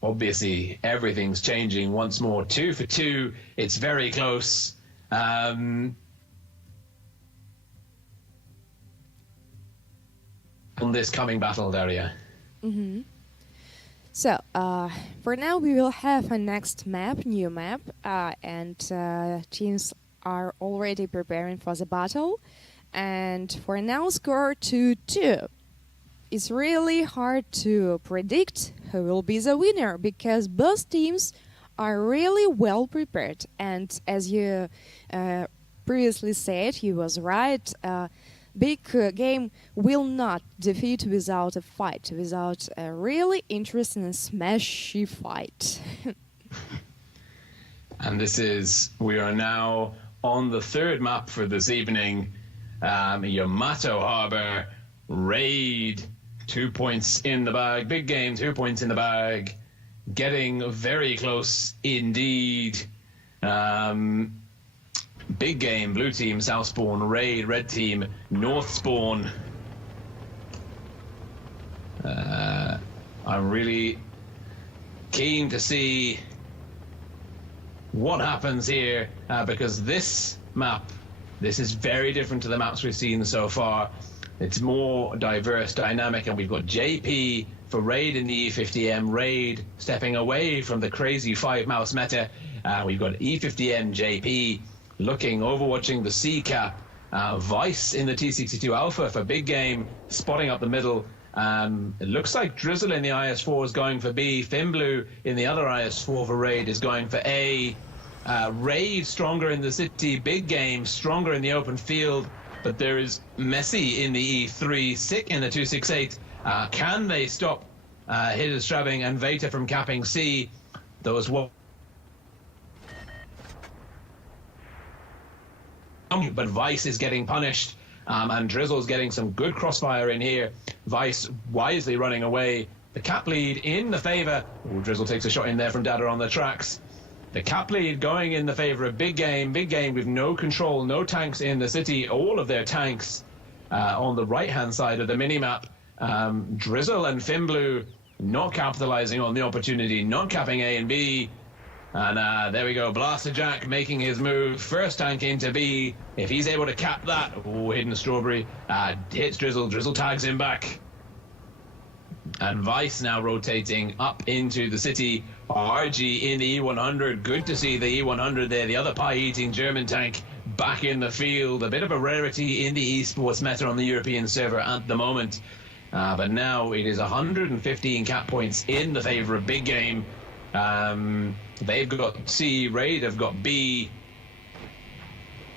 obviously everything's changing once more. 2 for 2. It's very close. On this coming battle, Daria. Mm-hmm. So, for now we will have a next map, new map, and teams are already preparing for the battle. And for now, score 2-2. It's really hard to predict who will be the winner, because both teams are really well prepared. And as you previously said, you was right, Big Game will not defeat without a fight, without a really interesting and smashy fight. And we are now on the third map for this evening. Yamato Harbor, Raid, 2 points in the bag. Big Game, 2 points in the bag. Getting very close indeed. Big Game, blue team, south spawn. Raid, red team, north spawn. I'm really keen to see what happens here, because this map, this is very different to the maps we've seen so far. It's more diverse, dynamic, and we've got JP for Raid in the E50M. Raid stepping away from the crazy 5-mouse meta. We've got E50M, JP, overwatching the C-cap, Vice in the T62 Alpha for Big Game, spotting up the middle. It looks like Drizzle in the IS-4 is going for B. Fimblu in the other IS-4 for Raid is going for A. Raid stronger in the city, Big Game stronger in the open field, but there is Messi in the E3, Sick in the 268. Can they stop Hidden Strabbing and Veta from capping C? Those but Vice is getting punished, and Drizzle's getting some good crossfire in here. Vice wisely running away. The cap lead in the favor. Ooh, Drizzle takes a shot in there from Dada on the tracks. The cap lead going in the favor of Big Game. Big Game with no control, no tanks in the city. All of their tanks on the right-hand side of the minimap. Drizzle and Fimblu not capitalizing on the opportunity, not capping A and B. And there we go, Blaster Jack making his move. First tank into B. If he's able to cap that, oh, Hidden Strawberry hits Drizzle. Drizzle tags him back. And Vice now rotating up into the city. RG in the E100. Good to see the E100 there, the other pie-eating German tank back in the field. A bit of a rarity in the esports meta on the European server at the moment. But now it is 115 cap points in the favor of Big Game. They've got C, Raid have got B.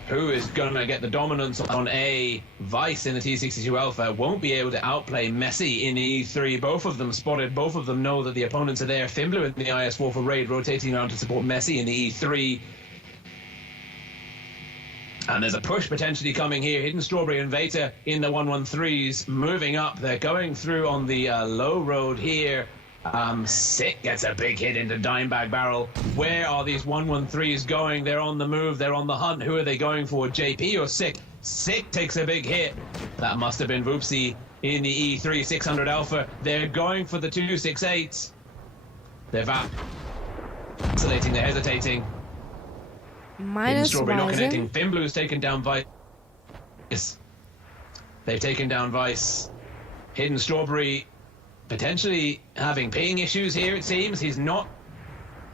Who is going to get the dominance on A? Vice in the T62 Alpha won't be able to outplay Messi in the E3. Both of them spotted. Both of them know that the opponents are there. Fimblu in the IS4 for Raid, rotating around to support Messi in the E3. And there's a push potentially coming here. Hidden Strawberry and Veta in the 113s, moving up. They're going through on the low road here. Sick gets a big hit into Dimebag Barrel. Where are these 113s going? They're on the move. They're on the hunt. Who are they going for? JP or Sick? Sick takes a big hit. That must have been Voopsy in the E3 600 Alpha. They're going for the 268. They're vacillating. They're hesitating. Minus Strawberry not connecting. Bison. Fimblu's taken down Vice. They've taken down Vice. Hidden Strawberry potentially having ping issues here, it seems. He's not.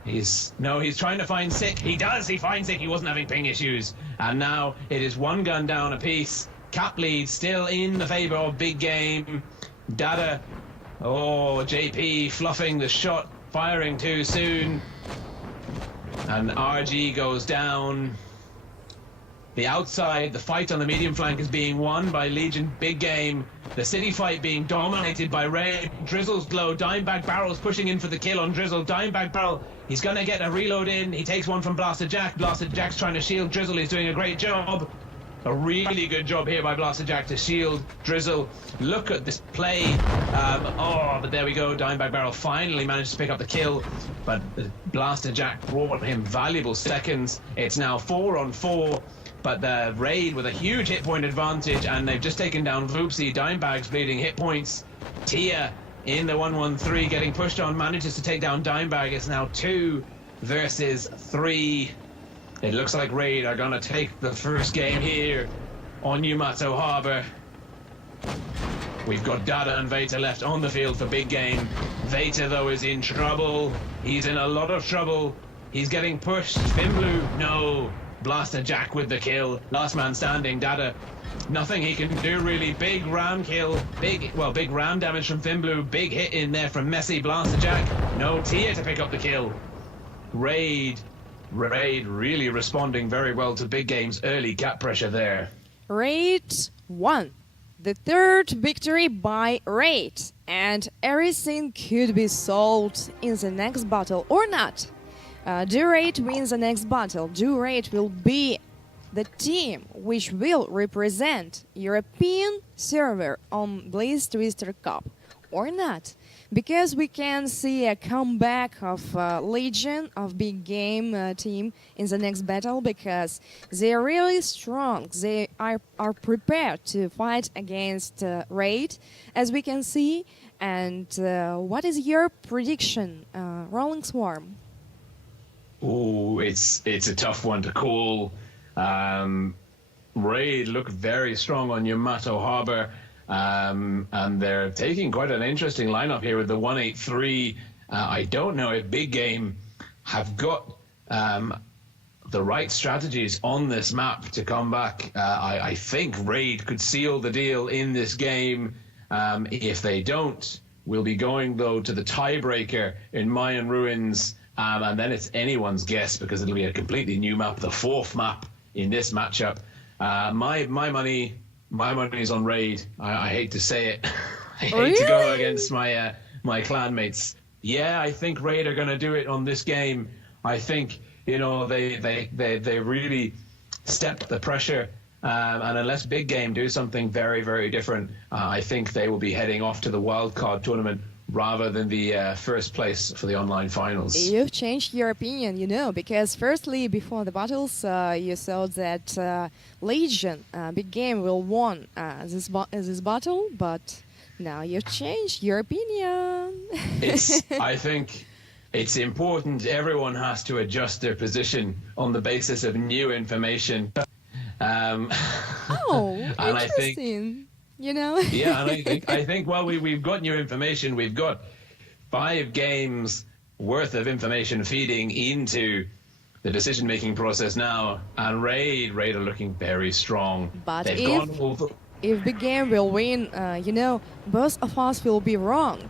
He's trying to find Sick. He does. He finds Sick. He wasn't having ping issues. And now it is one gun down apiece. Cap lead still in the favor of Big Game. Dada. Oh, JP fluffing the shot. Firing too soon. And RG goes down. The outside, the fight on the medium flank is being won by Legion. Big Game. The city fight being dominated by Ray. Drizzle's glow. Dimebag Barrel's pushing in for the kill on Drizzle. Dimebag Barrel, he's going to get a reload in. He takes one from Blaster Jack. Blaster Jack's trying to shield Drizzle. He's doing a great job. A really good job here by Blaster Jack to shield Drizzle. Look at this play. But there we go. Dimebag Barrel finally managed to pick up the kill. But Blaster Jack brought him valuable seconds. It's now 4-on-4. But the Raid with a huge hit point advantage, and they've just taken down Voopsy. Dimebag's bleeding hit points. Tia in the 113 getting pushed on, manages to take down Dimebag. It's now 2 versus 3. It looks like Raid are going to take the first game here on Yamato Harbor. We've got Dada and Veta left on the field for Big Game. Veta, though, is in trouble. He's in a lot of trouble. He's getting pushed. Fimblu, no. Blaster Jack with the kill. Last man standing, Dada. Nothing he can do, really. Big ram kill. Big ram damage from Fimblu. Big hit in there from Messi. Blaster Jack. No Tia to pick up the kill. Raid really responding very well to Big Game's early cap pressure there. Raid won. The third victory by Raid. And everything could be solved in the next battle or not. Do Raid wins the next battle. Do Raid will be the team which will represent European server on Blitz Twister Cup or not. Because we can see a comeback of Legion, of Big Game team in the next battle, because they are really strong. They are prepared to fight against Raid, as we can see. And what is your prediction, RollingSwarm? Oh, it's a tough one to call. Raid look very strong on Yamato Harbor. And they're taking quite an interesting lineup here with the 183. I don't know if Big Game have got the right strategies on this map to come back. I think Raid could seal the deal in this game. If they don't, we'll be going, though, to the tiebreaker in Mayan Ruins. And then it's anyone's guess, because it'll be a completely new map, the fourth map in this matchup. My money's on Raid. I hate to say it. I hate to go against my clanmates. Yeah, I think Raid are going to do it on this game. I think, they really stepped the pressure. And unless Big Game do something very, very different, I think they will be heading off to the wildcard tournament rather than the first place for the online finals. You've changed your opinion, because firstly, before the battles, you thought that Legion, Big Game, will won this battle, but now you've changed your opinion. I think it's important. Everyone has to adjust their position on the basis of new information. And interesting. Yeah, and I think well, we've got new information. We've got 5 games worth of information feeding into the decision-making process now, and Raid are looking very strong. But if Big Game will win, both of us will be wrong.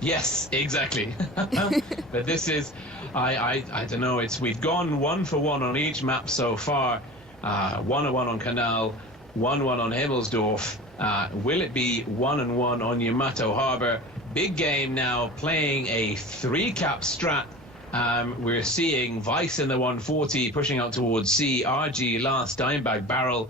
Yes, exactly. But this is, I don't know. We've gone 1 for 1 on each map so far. 1-1 on Canal, 1-1 on Himmelsdorf. Will it be 1-1 on Yamato Harbor? Big game now, playing a 3-cap strat. We're seeing Vice in the 140 pushing out towards C, RG last Dimebag barrel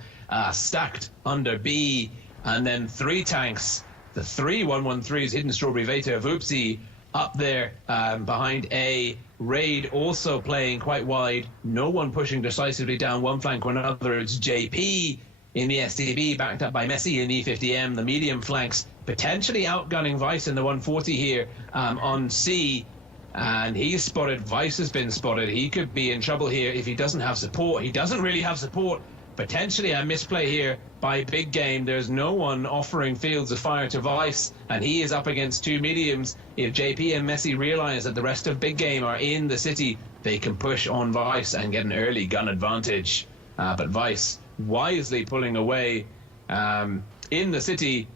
stacked under B, and then 3 tanks. The 3 113s, Hidden Strawberry, Veta, Vupsi up there behind A. Raid also playing quite wide. No one pushing decisively down one flank or another. It's JP in the STB, backed up by Messi in the E50M. The medium flanks potentially outgunning Vice in the 140 here on C. And he's spotted. Vice has been spotted. He could be in trouble here if he doesn't have support. He doesn't really have support. Potentially a misplay here by Big Game. There's no one offering fields of fire to Vice, and he is up against 2 mediums. If JP and Messi realize that the rest of Big Game are in the city, they can push on Vice and get an early gun advantage. But Vice wisely pulling away. In the city,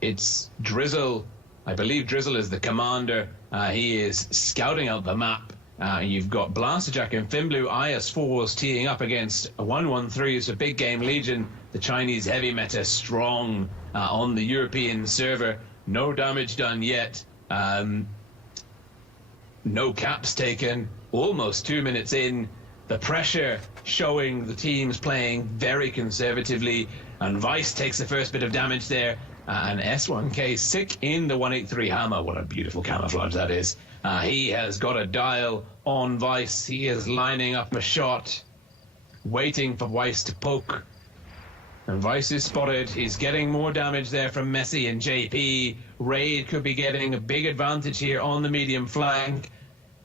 it's Drizzle. I believe Drizzle is the commander. He is scouting out the map. You've got Blasterjack and Finblue IS-4s teeing up against 113s for Big Game Legion. The Chinese heavy meta strong on the European server. No damage done yet. No caps taken. Almost 2 minutes in. The pressure showing the teams playing very conservatively. And Vice takes the first bit of damage there. And S1K sick in the 183 hammer. What a beautiful camouflage that is. He has got a dial on Vice. He is lining up a shot, waiting for Vice to poke. And Vice is spotted. He's getting more damage there from Messi and JP. Raid could be getting a big advantage here on the medium flank.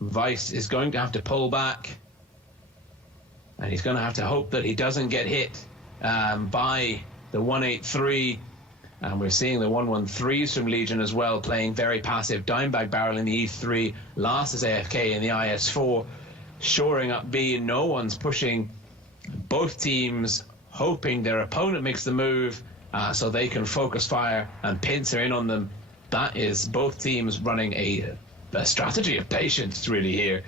Vice is going to have to pull back. And he's going to have to hope that he doesn't get hit by the 183. And we're seeing the 113s from Legion as well, playing very passive. Dimebag barrel in the E3, last is AFK in the IS-4, shoring up B. No one's pushing. Both teams hoping their opponent makes the move so they can focus fire and pincer in on them. That is both teams running a strategy of patience really here.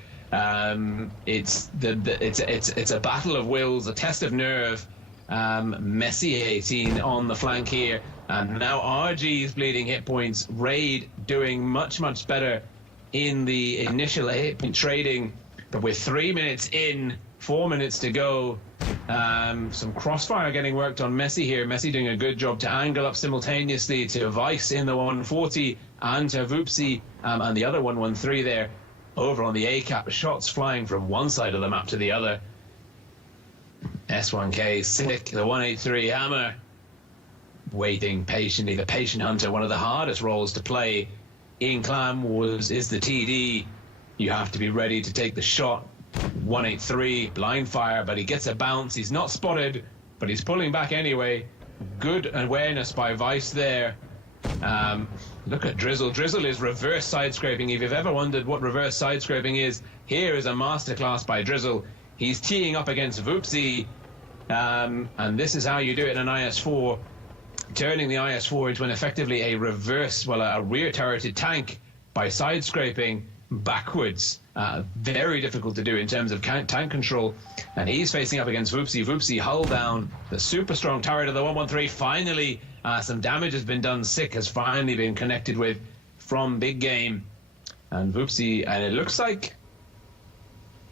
It's a battle of wills, a test of nerve. Messi 18 on the flank here. And now RG's bleeding hit points. Raid doing much, much better in the initial hit point trading. But with 3 minutes in, 4 minutes to go, some crossfire getting worked on Messi here. Messi doing a good job to angle up simultaneously to Vice in the 140 and to Vupsi and the other 113 there over on the A-cap. Shots flying from one side of the map to the other. S1K sick, the 183 hammer. Waiting patiently, the patient hunter. One of the hardest roles to play in Clam Wars is the TD. You have to be ready to take the shot. 183 blind fire, but he gets a bounce. He's not spotted, but he's pulling back anyway. Good awareness by Vice there. Look at Drizzle. Drizzle is reverse side scraping. If you've ever wondered what reverse side scraping is, here is a masterclass by Drizzle. He's teeing up against Vupsi, and this is how you do it in an IS-4. Turning the IS-4 into effectively a reverse, well, a rear turreted tank by side scraping backwards. Very difficult to do in terms of tank control. And he's facing up against Vupsi. Vupsi hull down. The super strong turret of the 113. Finally, some damage has been done. Sick has finally been connected with from Big Game. And Vupsi, and it looks like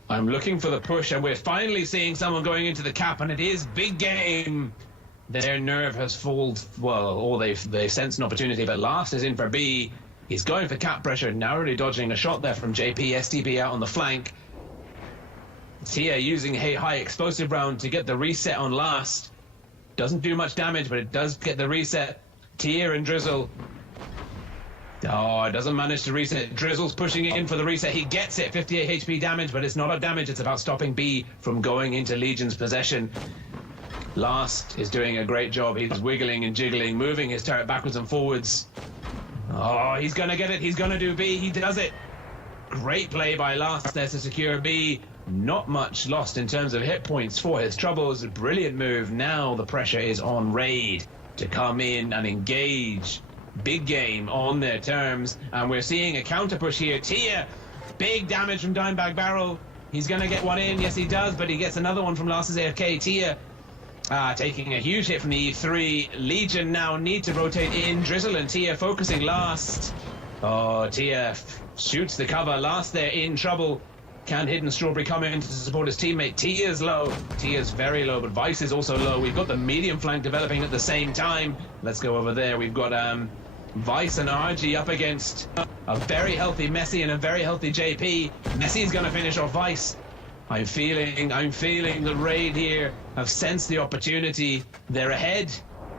I'm looking for the push, and we're finally seeing someone going into the cap, and it is Big Game. Their nerve has fallen, well, or they've sensed an opportunity, but last is in for B. He's going for cap pressure, narrowly dodging a shot there from JP. STB out on the flank. Tia using a high explosive round to get the reset on last. Doesn't do much damage, but it does get the reset. Tia and Drizzle. Oh, it doesn't manage to reset. Drizzle's pushing it in for the reset. He gets it, 58 HP damage, but it's not a damage. It's about stopping B from going into Legion's possession. Last is doing a great job. He's wiggling and jiggling, moving his turret backwards and forwards. Oh, he's going to get it. He's going to do B. He does it. Great play by Last there to secure B. Not much lost in terms of hit points for his troubles. Brilliant move. Now the pressure is on Raid to come in and engage big game on their terms, and we're seeing a counter push here. Tia, big damage from Dimebag Barrel. He's going to get one in. Yes, he does, but he gets another one from Losses AFK. Tia taking a huge hit from the E3. Legion now need to rotate in. Drizzle and Tia focusing last. Oh, Tia shoots the cover. Last there in trouble. Can Hidden Strawberry come in to support his teammate? Tia's low. Tia's very low, but Vice is also low. We've got the medium flank developing at the same time. Let's go over there. We've got Vice and RG up against a very healthy Messi and a very healthy JP. Messi's going to finish off Vice. I'm feeling the raid here. I've sensed the opportunity. They're ahead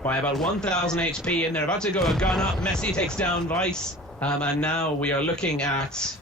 by about 1,000 HP, and they're about to go a gun up. Messi takes down Vice, and now we are looking at.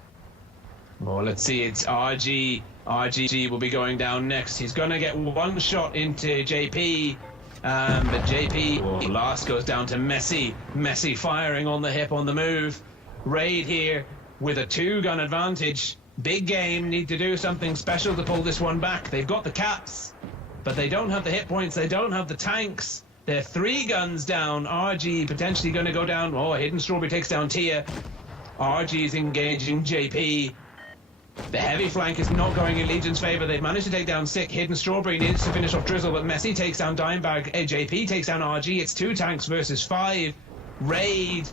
Oh, let's see. It's RG. RG will be going down next. He's going to get one shot into JP. But JP last goes down to Messi. Messi firing on the hip on the move. Raid here with a 2-gun advantage. Big game, need to do something special to pull this one back. They've got the caps, but they don't have the hit points. They don't have the tanks. They're 3 guns down. RG potentially going to go down. Oh, Hidden Strawberry takes down Tia. RG is engaging JP. The heavy flank is not going in Legion's favor. They've managed to take down Sick. Hidden Strawberry needs to finish off Drizzle, but Messi takes down Dimebag. JP takes down RG. It's 2 tanks versus 5. Raid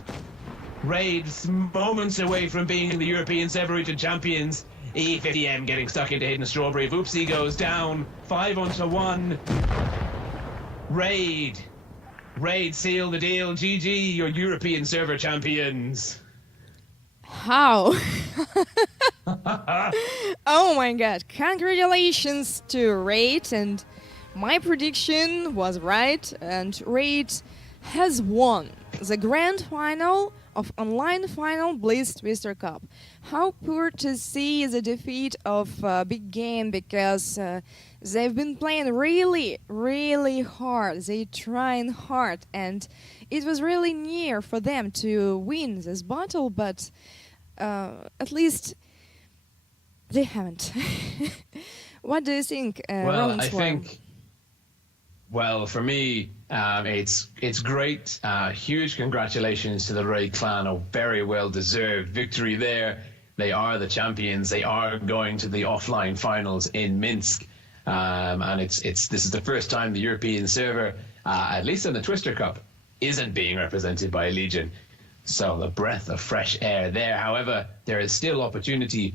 moments away from being the European Server Region champions. E50M getting stuck into Hidden Strawberry. Voopsie goes down. 5-1. Raid seal the deal. GG, your European Server champions. How? Oh my god, congratulations to Raid, and my prediction was right, and Raid has won the grand final of online final Blitz Twister Cup. How poor to see the defeat of Big Game, because they've been playing really hard. They trying hard, and it was really near for them to win this battle, but at least they haven't. What do you think, Well, I RollingSwarm? think, well, for me, it's great. Huge congratulations to the Raid clan. A very well-deserved victory there. They are the champions. They are going to the offline finals in Minsk. And this is the first time the European server, at least in the Twister Cup, isn't being represented by Legion. So a breath of fresh air there. However, there is still opportunity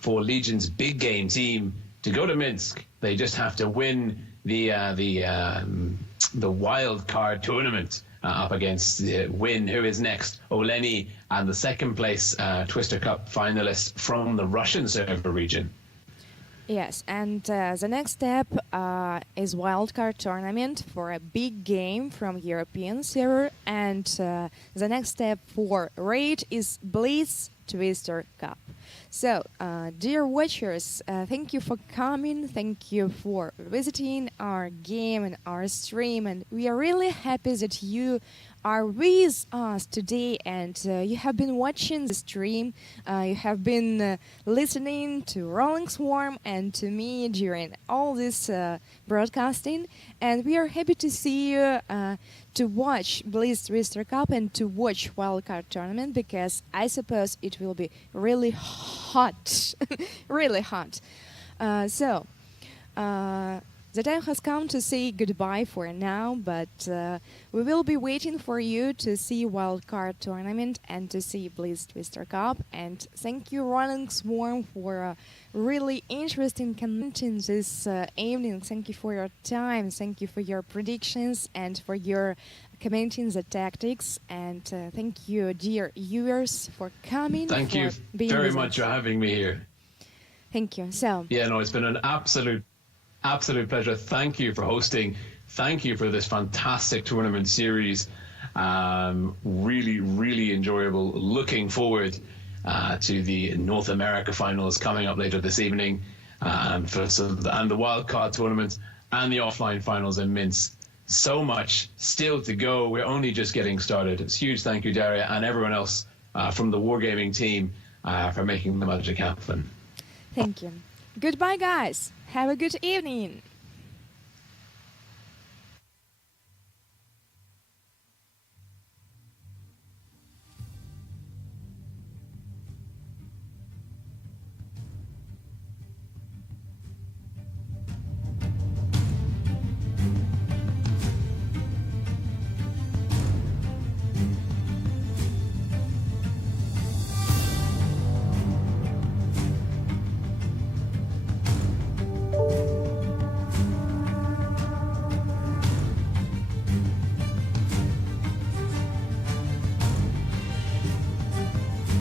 for Legion's big game team to go to Minsk. They just have to win the wild card tournament up against Win, who is next, Oleni, and the second place Twister Cup finalist from the Russian server region. Yes, and the next step is wildcard tournament for a big game from European server, and the next step for Raid is Blitz Twister Cup. So, dear watchers, thank you for coming, thank you for visiting our game and our stream, and we are really happy that you are with us today, and you have been watching the stream, you have been listening to RollingSwarm and to me during all this broadcasting, and we are happy to see you to watch Blitz Twister Cup and to watch Wildcard Tournament, because I suppose it will be really hot, really hot. So, the time has come to say goodbye for now, but we will be waiting for you to see Wildcard Tournament and to see Blitz Twister Cup. And thank you, RollingSwarm, for a really interesting content this evening. Thank you for your time, thank you for your predictions and for your commenting the tactics. And thank you, dear viewers, for coming. Thank you very much for having me here. Thank you. So yeah, no, it's been an absolute pleasure. Thank you for hosting. Thank you for this fantastic tournament series. Really enjoyable. Looking forward to the North America finals coming up later this evening, and the wildcard tournament and the offline finals in Minsk. So much still to go. We're only just getting started. It's huge thank you, Daria, and everyone else from the Wargaming team for making the magic happen. thank you. Goodbye, guys. Have a good evening.